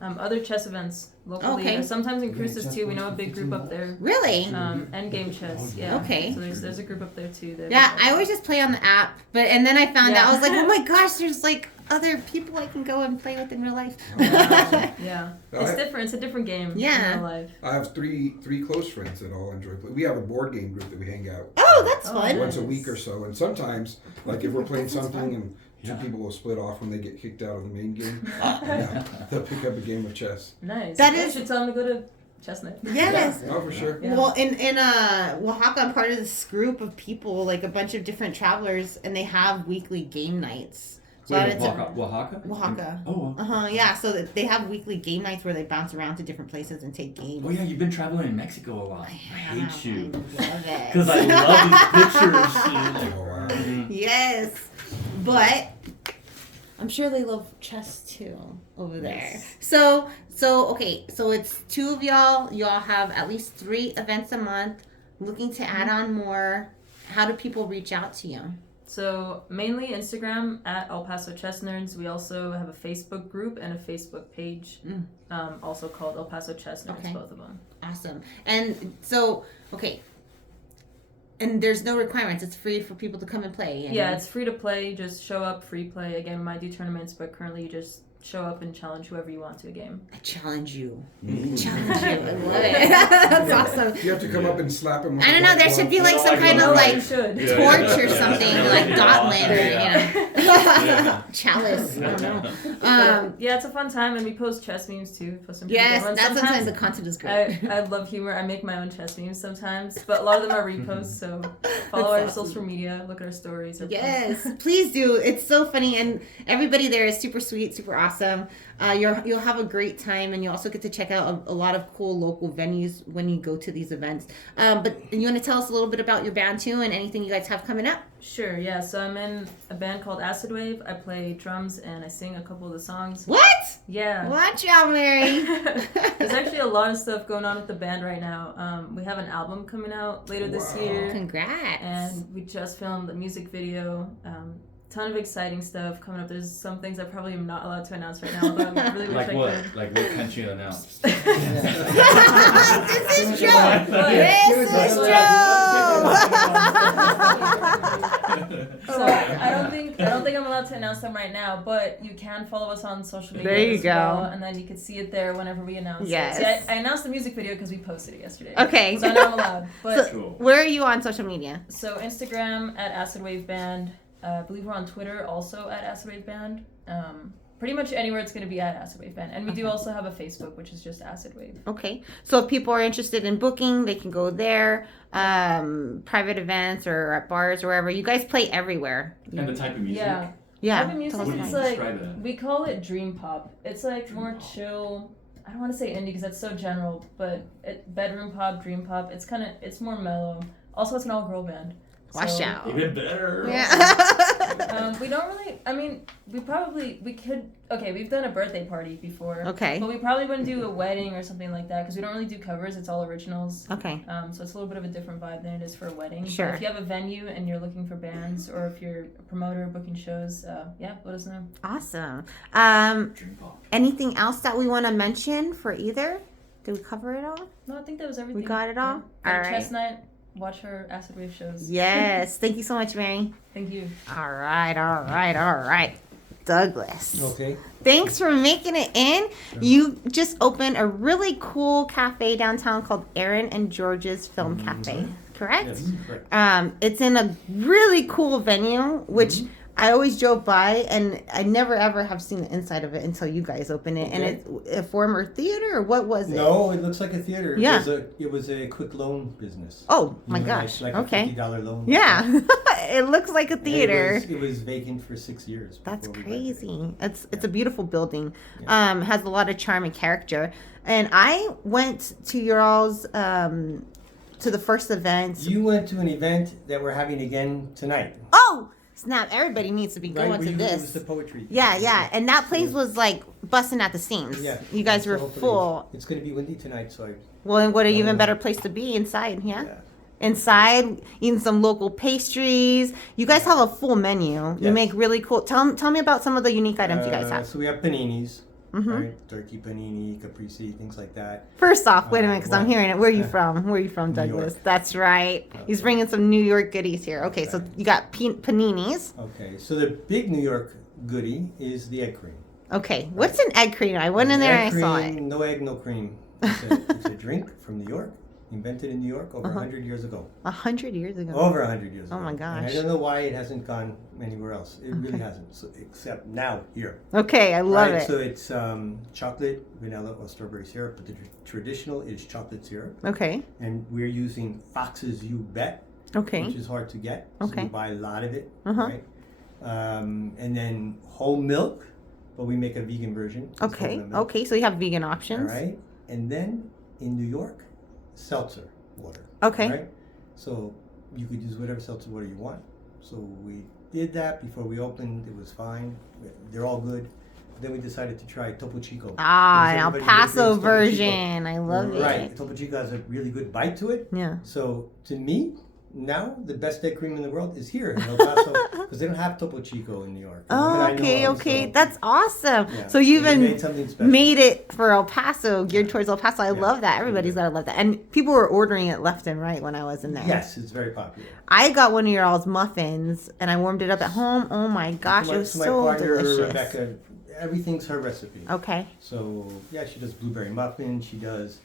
other chess events locally. Okay. Sometimes in Cruces too. We know a big group up there. Really? And game chess. Yeah. Okay. So there's a group up there too. Yeah, I always just play on the app, and then I found Yeah. out I was like, oh my gosh, there's like other people I can go and play with in real life. Yeah. It's I- different. It's a different game. Yeah. In real life. I have three close friends that all enjoy playing. We have a board game group that we hang out Oh, that's Oh, fun. once a week or so, and sometimes, like if we're playing That sounds something fun. and two Yeah. people will split off when they get kicked out of the main game, yeah, they'll pick up a game of chess. Nice. That You is- should tell them to go to Chestnut. Yes. Yeah, oh, for sure. Yeah. Well, in Oaxaca, I'm part of this group of people, like a bunch of different travelers, and they have weekly game nights. So I Wait, went to Oaxaca? Oaxaca. Oh, Yeah. So that they have weekly game nights where they bounce around to different places and take games. oh yeah, you've been traveling in Mexico a lot. I hate you. I love it. Because I love these pictures. Oh, wow. Yes, but I'm sure they love chess too over there. Yes. So okay, so it's two of y'all. Y'all have at least 3 events a month. Looking to add on more. How do people reach out to you? So mainly Instagram at El Paso Chess Nerds. We also have a Facebook group and a Facebook page, also called El Paso Chess Nerds. Okay. Both of them. Awesome. And so okay. And there's no requirements. It's free for people to come and play. And Yeah, it's free to play. Just show up, free play. Again, we might do tournaments, but currently you just show up and challenge whoever you want to a game. I challenge you. Mm. Challenge you. I love it. That's awesome. You have to come up and slap him. With I don't the know. There whiteboard. should be like some I kind know, of right? like should. Yeah. torch or something, Yeah. like Yeah. Gauntlet, or Yeah. chalice. I don't know. Yeah, it's a fun time, and we post chess memes too. Post some Yes, good ones. that's sometimes the content is great. I love humor. I make my own chess memes sometimes, but a lot of them are reposts. So follow our That's awesome. social media, look at our stories. Our Yes, please do. It's so funny, and everybody there is super sweet, super awesome. You'll have a great time, and you also get to check out a lot of cool local venues when you go to these events. But you want to tell us a little bit about your band too, and anything you guys have coming up? Sure, yeah. So I'm in a band called Acid Wave. I play drums and I sing a couple of the songs. What? Yeah. Watch out, Mary. There's actually a lot of stuff going on with the band right now. We have an album coming out later this Wow. year. Congrats. And we just filmed a music video. Ton of exciting stuff coming up. There's some things I probably am not allowed to announce right now, but I really wish Like I what? could. Like what can't you announce? This is Joe. This This is Joe. So I don't think I'm allowed to announce them right now, but you can follow us on social media. There you as go. well, and then you can see it there whenever we announce Yes. it. See, I announced the music video because we posted it yesterday. Okay. So I know I'm allowed. But Cool. Where are you on social media? so Instagram at Acid Wave Band. I believe we're on Twitter also at Acid Wave Band. Pretty much anywhere it's going to be at Acid Wave Band. And we do also have a Facebook, which is just Acid Wave. Okay. So if people are interested in booking, they can go there. Private events or at bars or wherever. You guys play everywhere. And the type of music? Yeah. Yeah. Type of music tell us What do about you is it. like, describe it? we call it dream pop. It's like Dream more pop. chill. I don't want to say indie because that's so general, but bedroom pop, dream pop. It's more mellow. Also, it's an all-girl band. Watch So, out. Even better. Yeah. We don't really. I mean, we could. Okay, we've done a birthday party before. Okay. But we probably wouldn't do a wedding or something like that because we don't really do covers. It's all originals. Okay. So it's a little bit of a different vibe than it is for a wedding. Sure. But if you have a venue and you're looking for bands, or if you're a promoter booking shows, yeah, let us know. Awesome. Dream pop. Anything else that we want to mention for either? Did we cover it all? No, I think that was everything. We got it all? Yeah. All right. Chestnut, watch her Acid Wave shows. Yes. Thank you so much, Mary. Thank you. All right. Douglas. Okay. Thanks for making it in. You just opened a really cool cafe downtown called Aaron and George's Film Cafe, correct? Yes. Correct. It's in a really cool venue, which I always drove by, and I never ever have seen the inside of it until you guys open it. Okay. And it's a former theater, or what was it? No, it looks like a theater. Yeah. It was a quick loan business. Oh my You know, gosh. like Okay. a $50 loan. Yeah, it looks like a And theater. It was vacant for 6 years. That's before we got it. crazy. It's a beautiful building. Yeah. Has a lot of charm and character. And I went to your all's to the first event. You went to an event that we're having again tonight. Oh snap! Everybody needs to be Right? going to It was this. the poetry. Yeah, yeah. And that place was like busting at the seams. Yeah. You guys So were hopefully full. It's going to be windy tonight, so Well, and what an even Yeah. better place to be inside, yeah? yeah. Inside, eating some local pastries. You guys have a full menu. You Yes. make really cool. Tell me about some of the unique items you guys have. So we have paninis, Mhm. right? Turkey panini, caprese, things like that. First off, wait a minute, because I'm well, hearing it. Where are you from? Where are you from, New Douglas? York. That's right. He's bringing some New York goodies here. Okay, so Okay. you got paninis. Okay, so the big New York goodie is the egg cream. Okay, what's an egg cream? I went in there and I Egg saw cream, it. No egg, no cream. It's a drink from New York, invented in New York over 100 years ago. 100 years ago. Over 100 years Oh ago. my And gosh. I don't know why it hasn't gone anywhere else. It really Okay. hasn't, so, except now here. Okay, I love Right, it. so it's chocolate, vanilla, or strawberry syrup, but the traditional is chocolate syrup. Okay, And we're using Fox's You Bet, okay. which is hard to get. So Okay. we buy a lot of it, Uh-huh. right? And then whole milk, but we make a vegan version. It's Okay, coconut milk, okay. So you have vegan All options. right. And then in New York, seltzer water. Okay. Right? So you could use whatever seltzer water you want. So we did that before we opened. It was fine. They're all good. Then we decided to try Topo Chico. Ah, an Because El everybody Paso drinks Topo Chico. version. I love Right. it. Topo Chico has a really good bite to it. Yeah. So to me, now the best egg cream in the world is here in El Paso because they don't have Topo Chico in New York. Oh, That I know okay, of, okay. so- That's awesome. yeah. So you we even made something special. made it for El Paso, geared towards El Paso. I Yeah. love that. Everybody's gotta love that. And people were ordering it left and right when I was in there. Yes, it's very popular. I got one of your all's muffins and I warmed it up at home. Oh my gosh, So it was so my so partner, delicious. Rebecca, everything's her recipe. Okay. So yeah, she does blueberry muffin. She does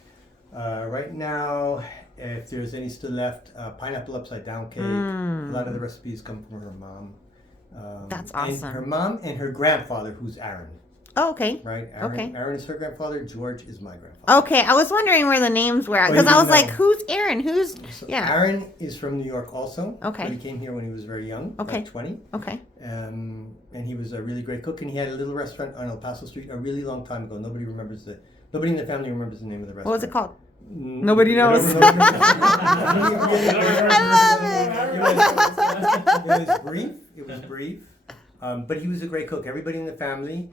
right now. If there's any still left, pineapple upside down cake. A lot of the recipes come from her mom. That's and awesome. her mom and her grandfather, who's Aaron, Oh, okay. right? Aaron, Okay. Aaron is her grandfather. George is my grandfather. Okay, I was wondering where the names were at Oh, because you I was didn't like, know. who's Aaron? Who's So yeah. Aaron is from New York also. Okay. But he came here when he was very young, Okay. like 20. Okay. And he was a really great cook, and he had a little restaurant on El Paso Street a really long time ago. Nobody in the family remembers the name of the restaurant. What was it called? Mm, Nobody knows. I love it. It was brief. It was brief. But he was a great cook. Everybody in the family,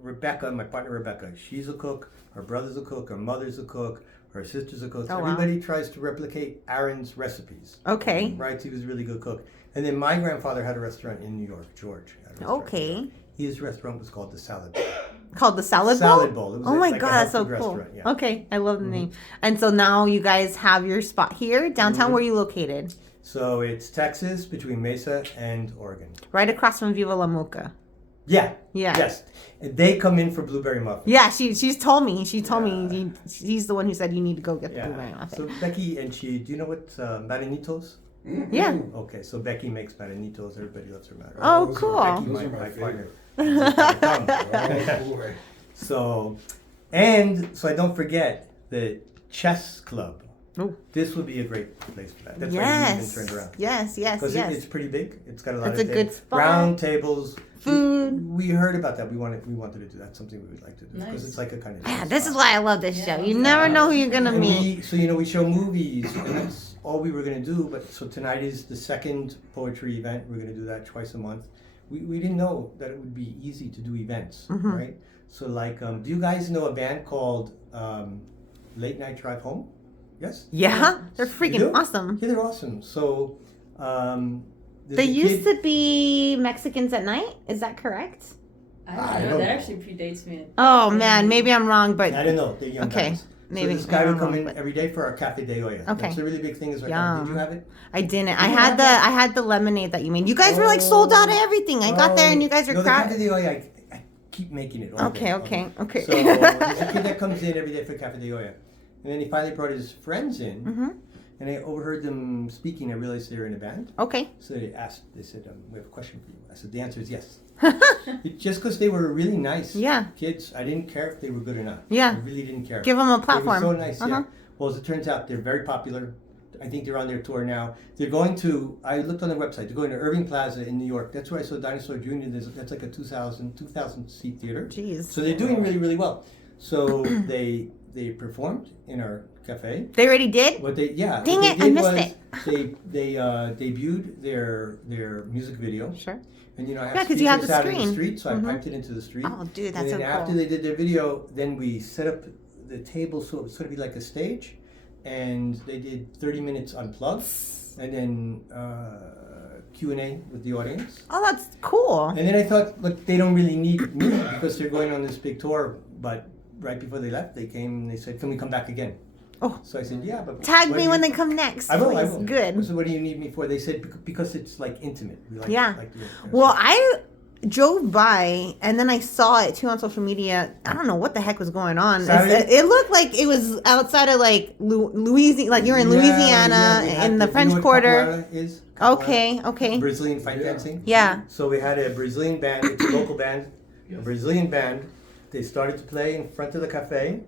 Rebecca, my partner Rebecca, she's a cook. Her brother's a cook. Her mother's a cook. Her sister's a cook. So Oh, wow. everybody tries to replicate Aaron's recipes. Okay. Right? He was a really good cook. And then my grandfather had a restaurant in New York, George. Had a restaurant in New Okay. York. His restaurant was called the Salad Bowl. Called the Salad Bowl? Salad Bowl. It was Oh my like a god, that's so health food cool. restaurant, yeah. Okay, I love the name. And so now you guys have your spot here downtown. Mhm. Where are you located? So it's Texas between Mesa and Oregon. Right across from Viva La Mocha. Yeah. Yeah. Yes. And they come in for blueberry muffins. Yeah, she's told me. She told Yeah. me she's the one who said you need to go get the Yeah. blueberry muffin. So Becky and do you know what marinitos? Yeah. Okay, so Becky makes marinitos. Everybody loves her marinitos. Oh, Those are cool. Becky, Those are my my partner. Oh boy. So I don't forget the chess club. Oh. This would be a great place for that. That's why you even Yes. turned around. Yes, yes, Because yes. it's pretty big. It's got a lot It's of a good tables. spot. Round tables. Food. We heard about that. We wanted to do that. Something we would like to do because Nice. it's like a kind of. Yeah, this is why I love this Yeah. show. You never know who you're gonna And meet. we show movies, and that's all we were gonna do. But so tonight is the second poetry event. We're gonna do that twice a month. We didn't know that it would be easy to do events, Mhm. right? So like, do you guys know a band called Late Night Drive Home? Yes. Yeah, they're You freaking do? awesome. Yeah, they're awesome. So there's They a used kid- to be Mexicans at night. Is that correct? I I don't don't know. know. That actually predates me. Oh man, maybe I'm wrong, but I don't know. They're young Okay, guys. maybe- so this guy maybe would I'm come wrong, in but- every day for our Cafe de Olla. Okay. That's a really big thing. Is right now. Did you Yum. have it? I didn't. You have I had the lemonade that you made. You guys were like sold out of everything. I got there and you guys were no, the crowded. Cafe de Olla, I keep making it. all Okay, day, okay, all day. okay. So there's a kid that comes in every day for Cafe de Olla. And then he finally brought his friends in. Mhm. and I overheard them speaking. I realized they were in a band. Okay. So they said, we have a question for you. I said, the answer is yes. Just because they were really nice kids, I didn't care if they were good or not. Yeah. I really didn't care. Give them a platform. They were so nice, yeah. Well, as it turns out, they're very popular. I think they're on their tour now. They're going to, I looked on their website, they're going to Irving Plaza in New York. That's where I saw Dinosaur Jr. That's like a 2,000 seat theater. Jeez. So they're doing really, really well. So they performed in our cafe. They already did? What they Dang it, I missed it. They debuted their music video. Sure. And I have 'cause you have the speakers out in screen. the street, so I piped it into the street. Oh, dude, that's and so then cool. after they did their video, then we set up the table so it would sort of be like a stage, and they did 30 minutes unplugged, and then Q&A with the audience. Oh, that's cool. And then I thought, look, they don't really need me because they're going on this big tour. But right before they left, they came and they said, "Can we come back again?" Oh. So I said, "Yeah, but Tag what me do when you-" they come next. I will. Please. I will. Good. So what do you need me for? They said because it's like intimate. We like, Yeah. like to get there. Well, I drove by and then I saw it too on social media. I don't know what the heck was going on. It looked like it was outside of like Louisiana, like you're in Louisiana in the French Quarter. Okay. Brazilian fight dancing. Yeah. So we had a Brazilian band. It's a local band. A Brazilian band. They started to play in front of the cafe.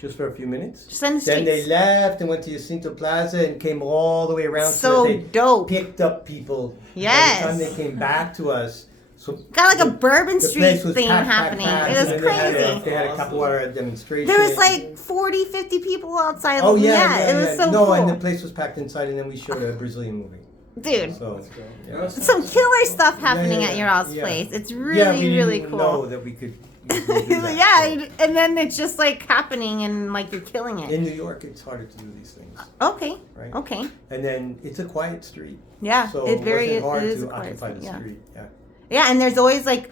Just for a few minutes. Just in the then streets. they left and went to Jacinto Plaza and came all the way around. So that they dope. Picked up people. Yes. By the time they came back to us. So got like a Bourbon the Street place was thing packed, happening. packed, It was and crazy. They had a couple hour demonstration. There was like 40, 50 people outside. Oh yeah, it was so no, cool. and the place was packed inside, and then we showed a Brazilian movie. Dude, So yeah. some killer stuff happening yeah, at your all's yeah. place. It's Yeah, really, we really didn't cool. know that we could. easily do that, Yeah, so. and then it's just like happening and like you're killing it. In New York, it's harder to do these things, Okay. right? Okay. And then it's a quiet street. Yeah, So it wasn't hard is to a quiet occupy street, the yeah. street. Yeah. Yeah, and there's always like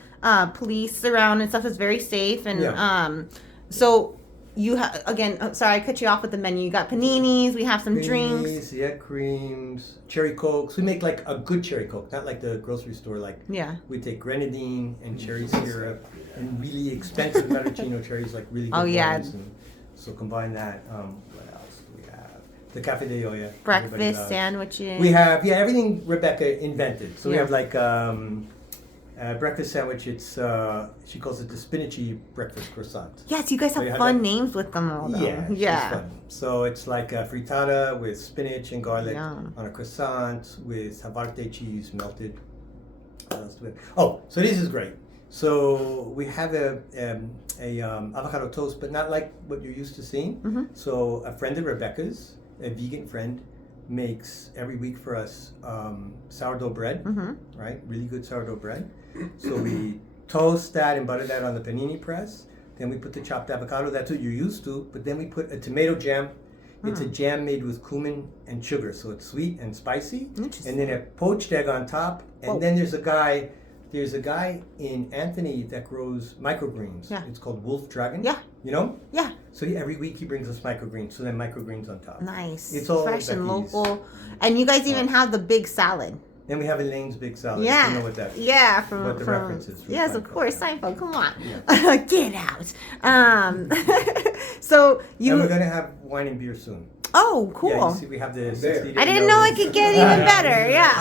police around and stuff. It's very safe and so you again. Sorry, I cut you off with the menu. You got paninis. We have some drinks. Paninis, yeah, creams, cherry cokes. We make like a good cherry coke, not like the grocery store. Like Yeah. we take grenadine and cherry syrup and really expensive maraschino cherries, like really good Oh, yeah. ones. And so combine that. What else do we have? The Cafe de Olla. everybody Breakfast loves. sandwiches. We have everything Rebecca invented. So we Yeah. have like breakfast sandwich. It's she calls it the spinachy breakfast croissant. Yes, you guys So have you have fun like- names with them all. Though. Yeah, it's Yeah. fun. So it's like a frittata with spinach and garlic Yum. on a croissant with Havarti cheese melted. What else do we have? Oh, so this is great. So we have a avocado toast, but not like what you're used to seeing. Mhm. So a friend of Rebecca's, a vegan friend, makes every week for us sourdough bread, Mhm. right? Really good sourdough bread. So we toast that and butter that on the panini press. Then we put the chopped avocado. That's what you're used to. But then we put a tomato jam. It's a jam made with cumin and sugar, so it's sweet and spicy. Interesting. And then a poached egg on top. And Whoa. then there's a guy in Anthony that grows microgreens. Yeah. It's called Wolf Dragon. Yeah. You know? Yeah. So every week he brings us microgreens. So then microgreens on top. Nice. It's all fresh and Becky's. local. And you guys even have the big salad. Then we have Elaine's Big Salad. Yeah. You know what that is. Yeah, What the reference is from yes, of Seinfeld. course, Seinfeld. Come on, Yeah. get out. So And we're you. going to have wine and beer soon. Oh, cool. Yeah, you see we have the 60 I didn't know it could get even better. Yeah.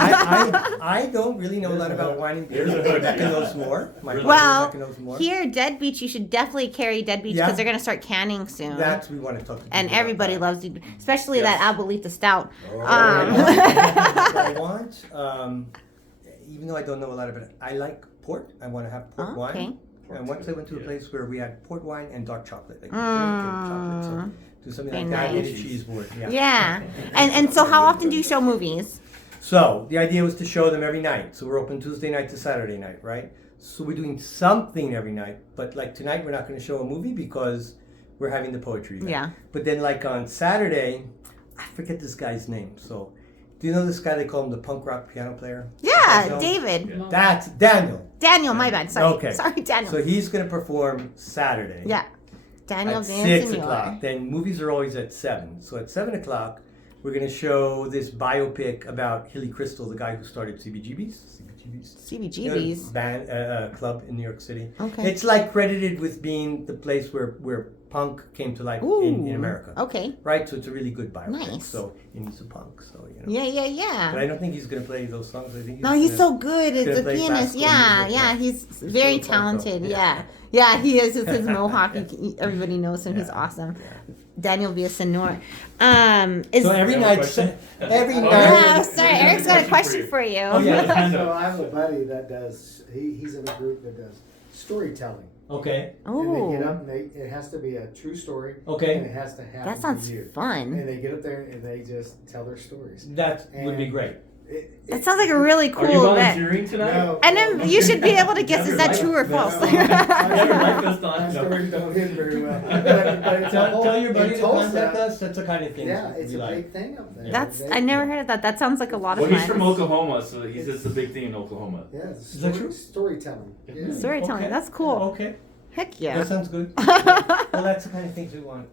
I don't really know a lot about wine and beer. Here's a- Rebecca knows more. My partner Well, Rebecca knows more. here, Dead Beach, you should definitely carry Dead Beach because Yeah. they're gonna start canning soon. That's we want to talk to and people about everybody that. loves it, especially that Abuelita Stout. What I want, even though I don't know a lot about it, I like port. I want to have port Oh, okay. wine. And once I went to a place where we had port wine and dark chocolate, like chocolate, so do something Very like that. nice. Maybe cheese board. Yeah. Yeah. And so how often do you show movies? So the idea was to show them every night. So we're open Tuesday night to Saturday night, right? So we're doing something every night. But like tonight, we're not going to show a movie because we're having the poetry event. Yeah. But then like on Saturday, I forget this guy's name. So do you know this guy? They call him the punk rock piano player. Yeah, You know? David. That's Daniel. Daniel, my bad. Sorry. Okay. Sorry, Daniel. So he's going to perform Saturday. Yeah. Daniel At Van 6 Senor. o'clock. Then movies are always at 7. So at 7 o'clock, we're going to show this biopic about Hilly Crystal, the guy who started CBGB's. CBGBs. Band club in New York City. Okay. It's like credited with being the place where punk came to life in America. Okay. Right, so it's a really good biopic. Nice. So and he's a punk, so Yeah. But I don't think he's gonna play those songs. I think He's so good as a pianist. Yeah. He's very talented. Yeah, he is. His mohawk. Everybody knows him. He's awesome. Daniel Villasenor. So every night. Oh, sorry. Eric's got a question for you. Oh, yeah. So I have a buddy that does. He's in a group that does storytelling. Okay. And they get Oh, up and it has to be a true story. And Okay. it has to happen. that sounds to you. fun. And they get up there and they just tell their stories. That would be And great. That sounds like a really Are you cool event. volunteering tonight? No, And then you should be able to guess, is that true or No, false? my No. stories don't hit very well. But it's a whole, Tell your buddy in to Tulsa, contact us. That's the kind of thing. Yeah, it's we a like. big thing up there. That's They- I never heard of that. That sounds like a lot of Well, fun. he's from Oklahoma, so he says it's a big thing in Oklahoma. Yeah, it's Is that true? Storytelling. Yeah. Storytelling. Okay. That's cool. Okay. Heck yeah. That sounds good. Well, that's the kind of things we want.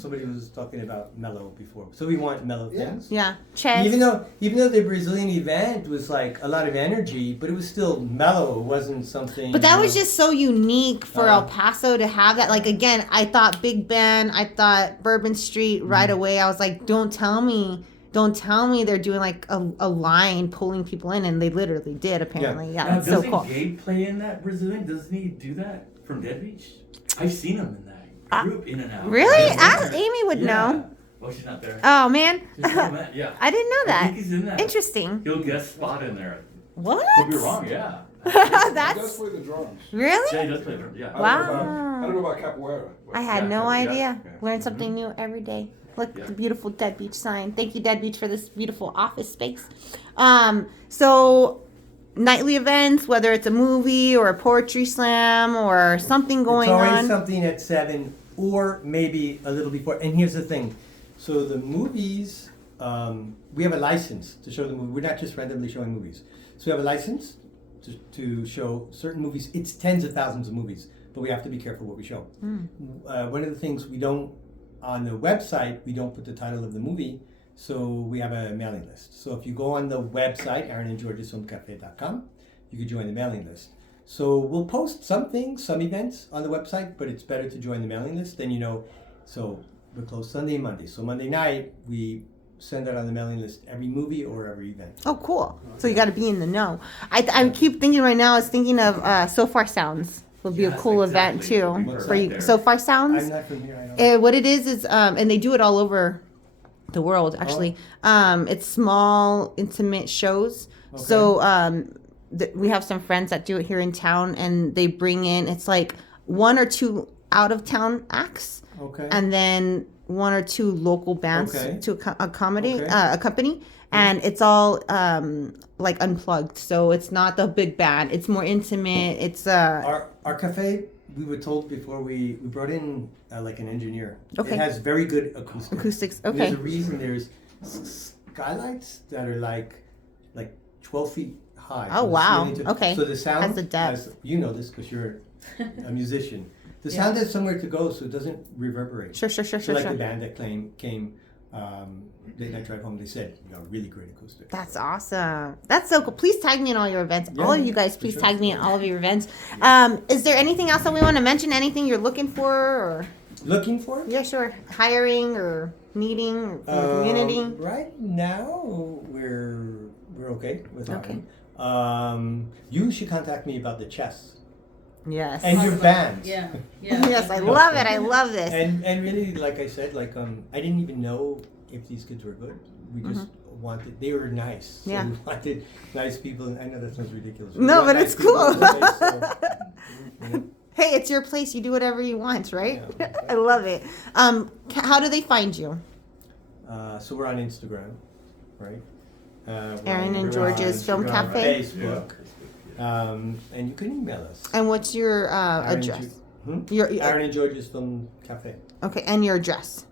Somebody was talking about mellow before, so we want mellow Yeah. things. Yeah. Chess. Even though the Brazilian event was like a lot of energy, but it was still mellow. It wasn't something. But that you was know, just so unique for El Paso to have that. Like, again, I thought Big Ben, I thought Bourbon Street right away. I was like, don't tell me they're doing like a line pulling people in, and they literally did, apparently. Yeah, Now, that's so doesn't cool. Gabe play in that Brazilian? Doesn't he do that from Dead Beach? I've seen him in that group in and out. Really? Yeah. Amy would know. Oh, she's not there. Oh, man. She's not that, yeah. I didn't know I that. think he's in that. Interesting. He'll guest spot in there. What? Could be wrong, yeah. He does That's play the drums. really? Yeah, he does play drums, yeah. Wow. I don't know about capoeira. but- I had Yeah, no yeah, idea. yeah. Learn something new every day. Look at the beautiful Dead Beach sign. Thank you, Dead Beach, for this beautiful office space. So nightly events, whether it's a movie or a poetry slam or something going it's always on. something at 7 or maybe a little before. And here's the thing: so the movies, we have a license to show the movie. We're not just randomly showing movies. So we have a license to show certain movies. It's tens of thousands of movies, but we have to be careful what we show. One of the things we don't on the website, we don't put the title of the movie. So we have a mailing list. So if you go on the website, aaronandgeorgesfilmcafe.com, you can join the mailing list. So we'll post some things, some events on the website, but it's better to join the mailing list. Then you know, so we're closed Sunday and Monday. So Monday night, we send out on the mailing list every movie or every event. Oh, cool. So you got to be in the know. I keep thinking right now, I was thinking of So Far Sounds would be a Yes, cool exactly. event Would too. be For you. perfect So there. Far Sounds. I'm not from here, I don't What it is, and they do it all over the world, actually. It's small, intimate shows. Okay. So we have some friends that do it here in town, and they bring in, it's like 1 or 2 out-of-town acts, Okay. and then 1 or 2 local bands Okay. to accommodate, Okay. accompany. And it's all like unplugged, so it's not the big band. It's more intimate. It's Our cafe, we were told before we brought in like an engineer. Okay. It has very good acoustics. acoustics. And Okay. There's a reason there's skylights that are like 12 feet high. Oh, from the wow. ceiling to- Okay. So the sound Has the depth. you know this because you're a musician. The sound has somewhere to go, so it doesn't reverberate. Sure. So like the band that came Late Night Drive Home, they said, you know, really great acoustics. That's awesome. That's so cool. Please tag me in all your events. Yeah, All of you guys, for please sure. tag me in all of your events. Is there anything else that we want to mention? Anything you're looking for? Or Looking for? yeah, sure. Hiring or needing or from the community? Right now, we're okay with Okay. hiring. You should contact me about the chess Yes. and your bands. Yeah. Yes, I love it. I love this. And really, like I said, like I didn't even know if these kids were good. We just wanted, they were nice. So Yeah. we wanted nice people. I know that sounds ridiculous. No, We want but nice it's people cool. in the place, so, you know. Hey, it's your place. You do whatever you want, right? Yeah. I love it. How do they find you? So we're on Instagram, right? Aaron and we're George's on Film Instagram, Cafe. Facebook. And you can email us. And what's your Aaron and address? Ju- Your Aaron and George's Film Cafe. okay, and your address.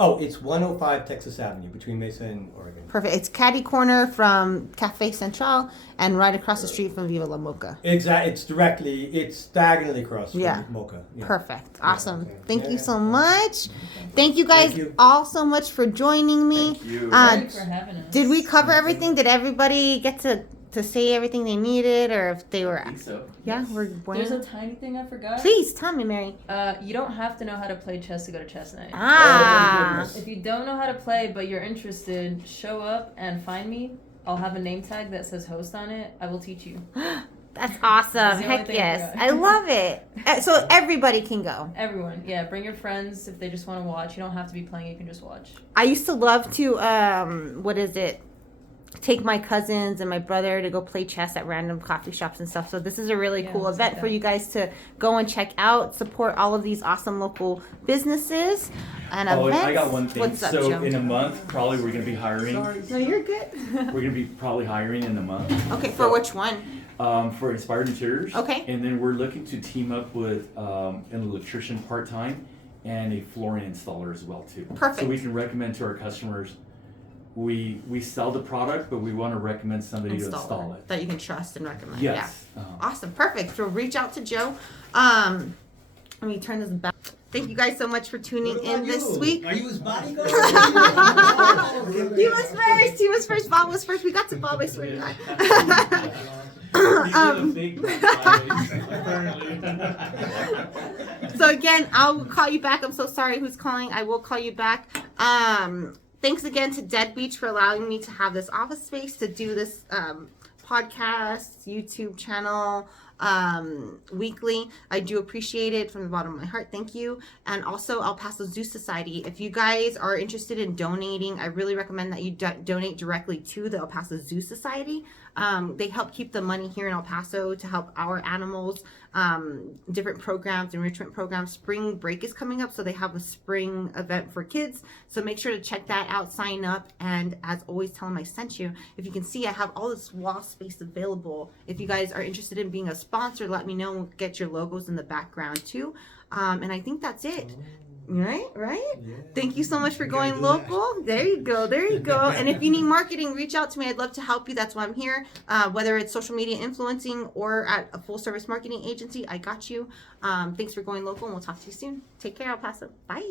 Oh, it's 105 Texas Avenue between Mesa and Oregon. Perfect. It's catty corner from Cafe Central and right across the street from Viva La Mocha. Exactly. It's diagonally across from Yeah. Mocha. Yeah. Perfect. Awesome. okay. Thank you Yeah. so much. Thank you guys Thank you. all so much for joining me. Thank you. Uh, Thanks for having us. Did we cover everything? Did everybody get to to say everything they needed, or if they were? I think so. Yeah, we're There's a tiny thing I forgot. Please tell me, Mary. You don't have to know how to play chess to go to chess night. Ah. If you don't know how to play but you're interested, show up and find me. I'll have a name tag that says host on it. I will teach you. That's awesome. That's the only Heck thing I yes. forgot. I love it. So everybody can go. Everyone, yeah. Bring your friends if they just want to watch. You don't have to be playing. You can just watch. I used to love to, take my cousins and my brother to go play chess at random coffee shops and stuff. So this is a really cool it's event like for that. you guys to go and check out, support all of these awesome local businesses and events. I got one thing. What's up, So Joe? in a month, probably we're gonna be hiring. No, you're good. We're gonna be probably hiring in a month. Okay, for which one? For Inspired Interiors. Okay. And then we're looking to team up with an electrician part-time and a flooring installer as well too. Perfect. So we can recommend to our customers. We sell the product, but we want to recommend somebody to install it. That you can trust and recommend. Yes. Yeah. Awesome. Perfect. So reach out to Joe. Let me turn this back. Thank you guys so much for tuning in this week. Are you his bodyguard? He was first. He was first. Bob was first. We got to Bob, I swear to God. So again, I'll call you back. I'm so sorry who's calling. I will call you back. Thanks again to Dead Beach for allowing me to have this office space to do this podcast, YouTube channel weekly. I do appreciate it from the bottom of my heart. Thank you. And also El Paso Zoo Society. If you guys are interested in donating, I really recommend that you donate directly to the El Paso Zoo Society. They help keep the money here in El Paso to help our animals, different programs, enrichment programs. Spring break is coming up, so they have a spring event for kids. So make sure to check that out, sign up, and as always, tell them I sent you. If you can see, I have all this wall space available. If you guys are interested in being a sponsor, let me know. We'll get your logos in the background too. And I think that's it. Right? Yeah. Thank you so much for going local. There you go. And if you need marketing, reach out to me. I'd love to help you. That's why I'm here. Whether it's social media influencing or at a full service marketing agency, I got you. Thanks for going local, and we'll talk to you soon. Take care, El Paso. Bye.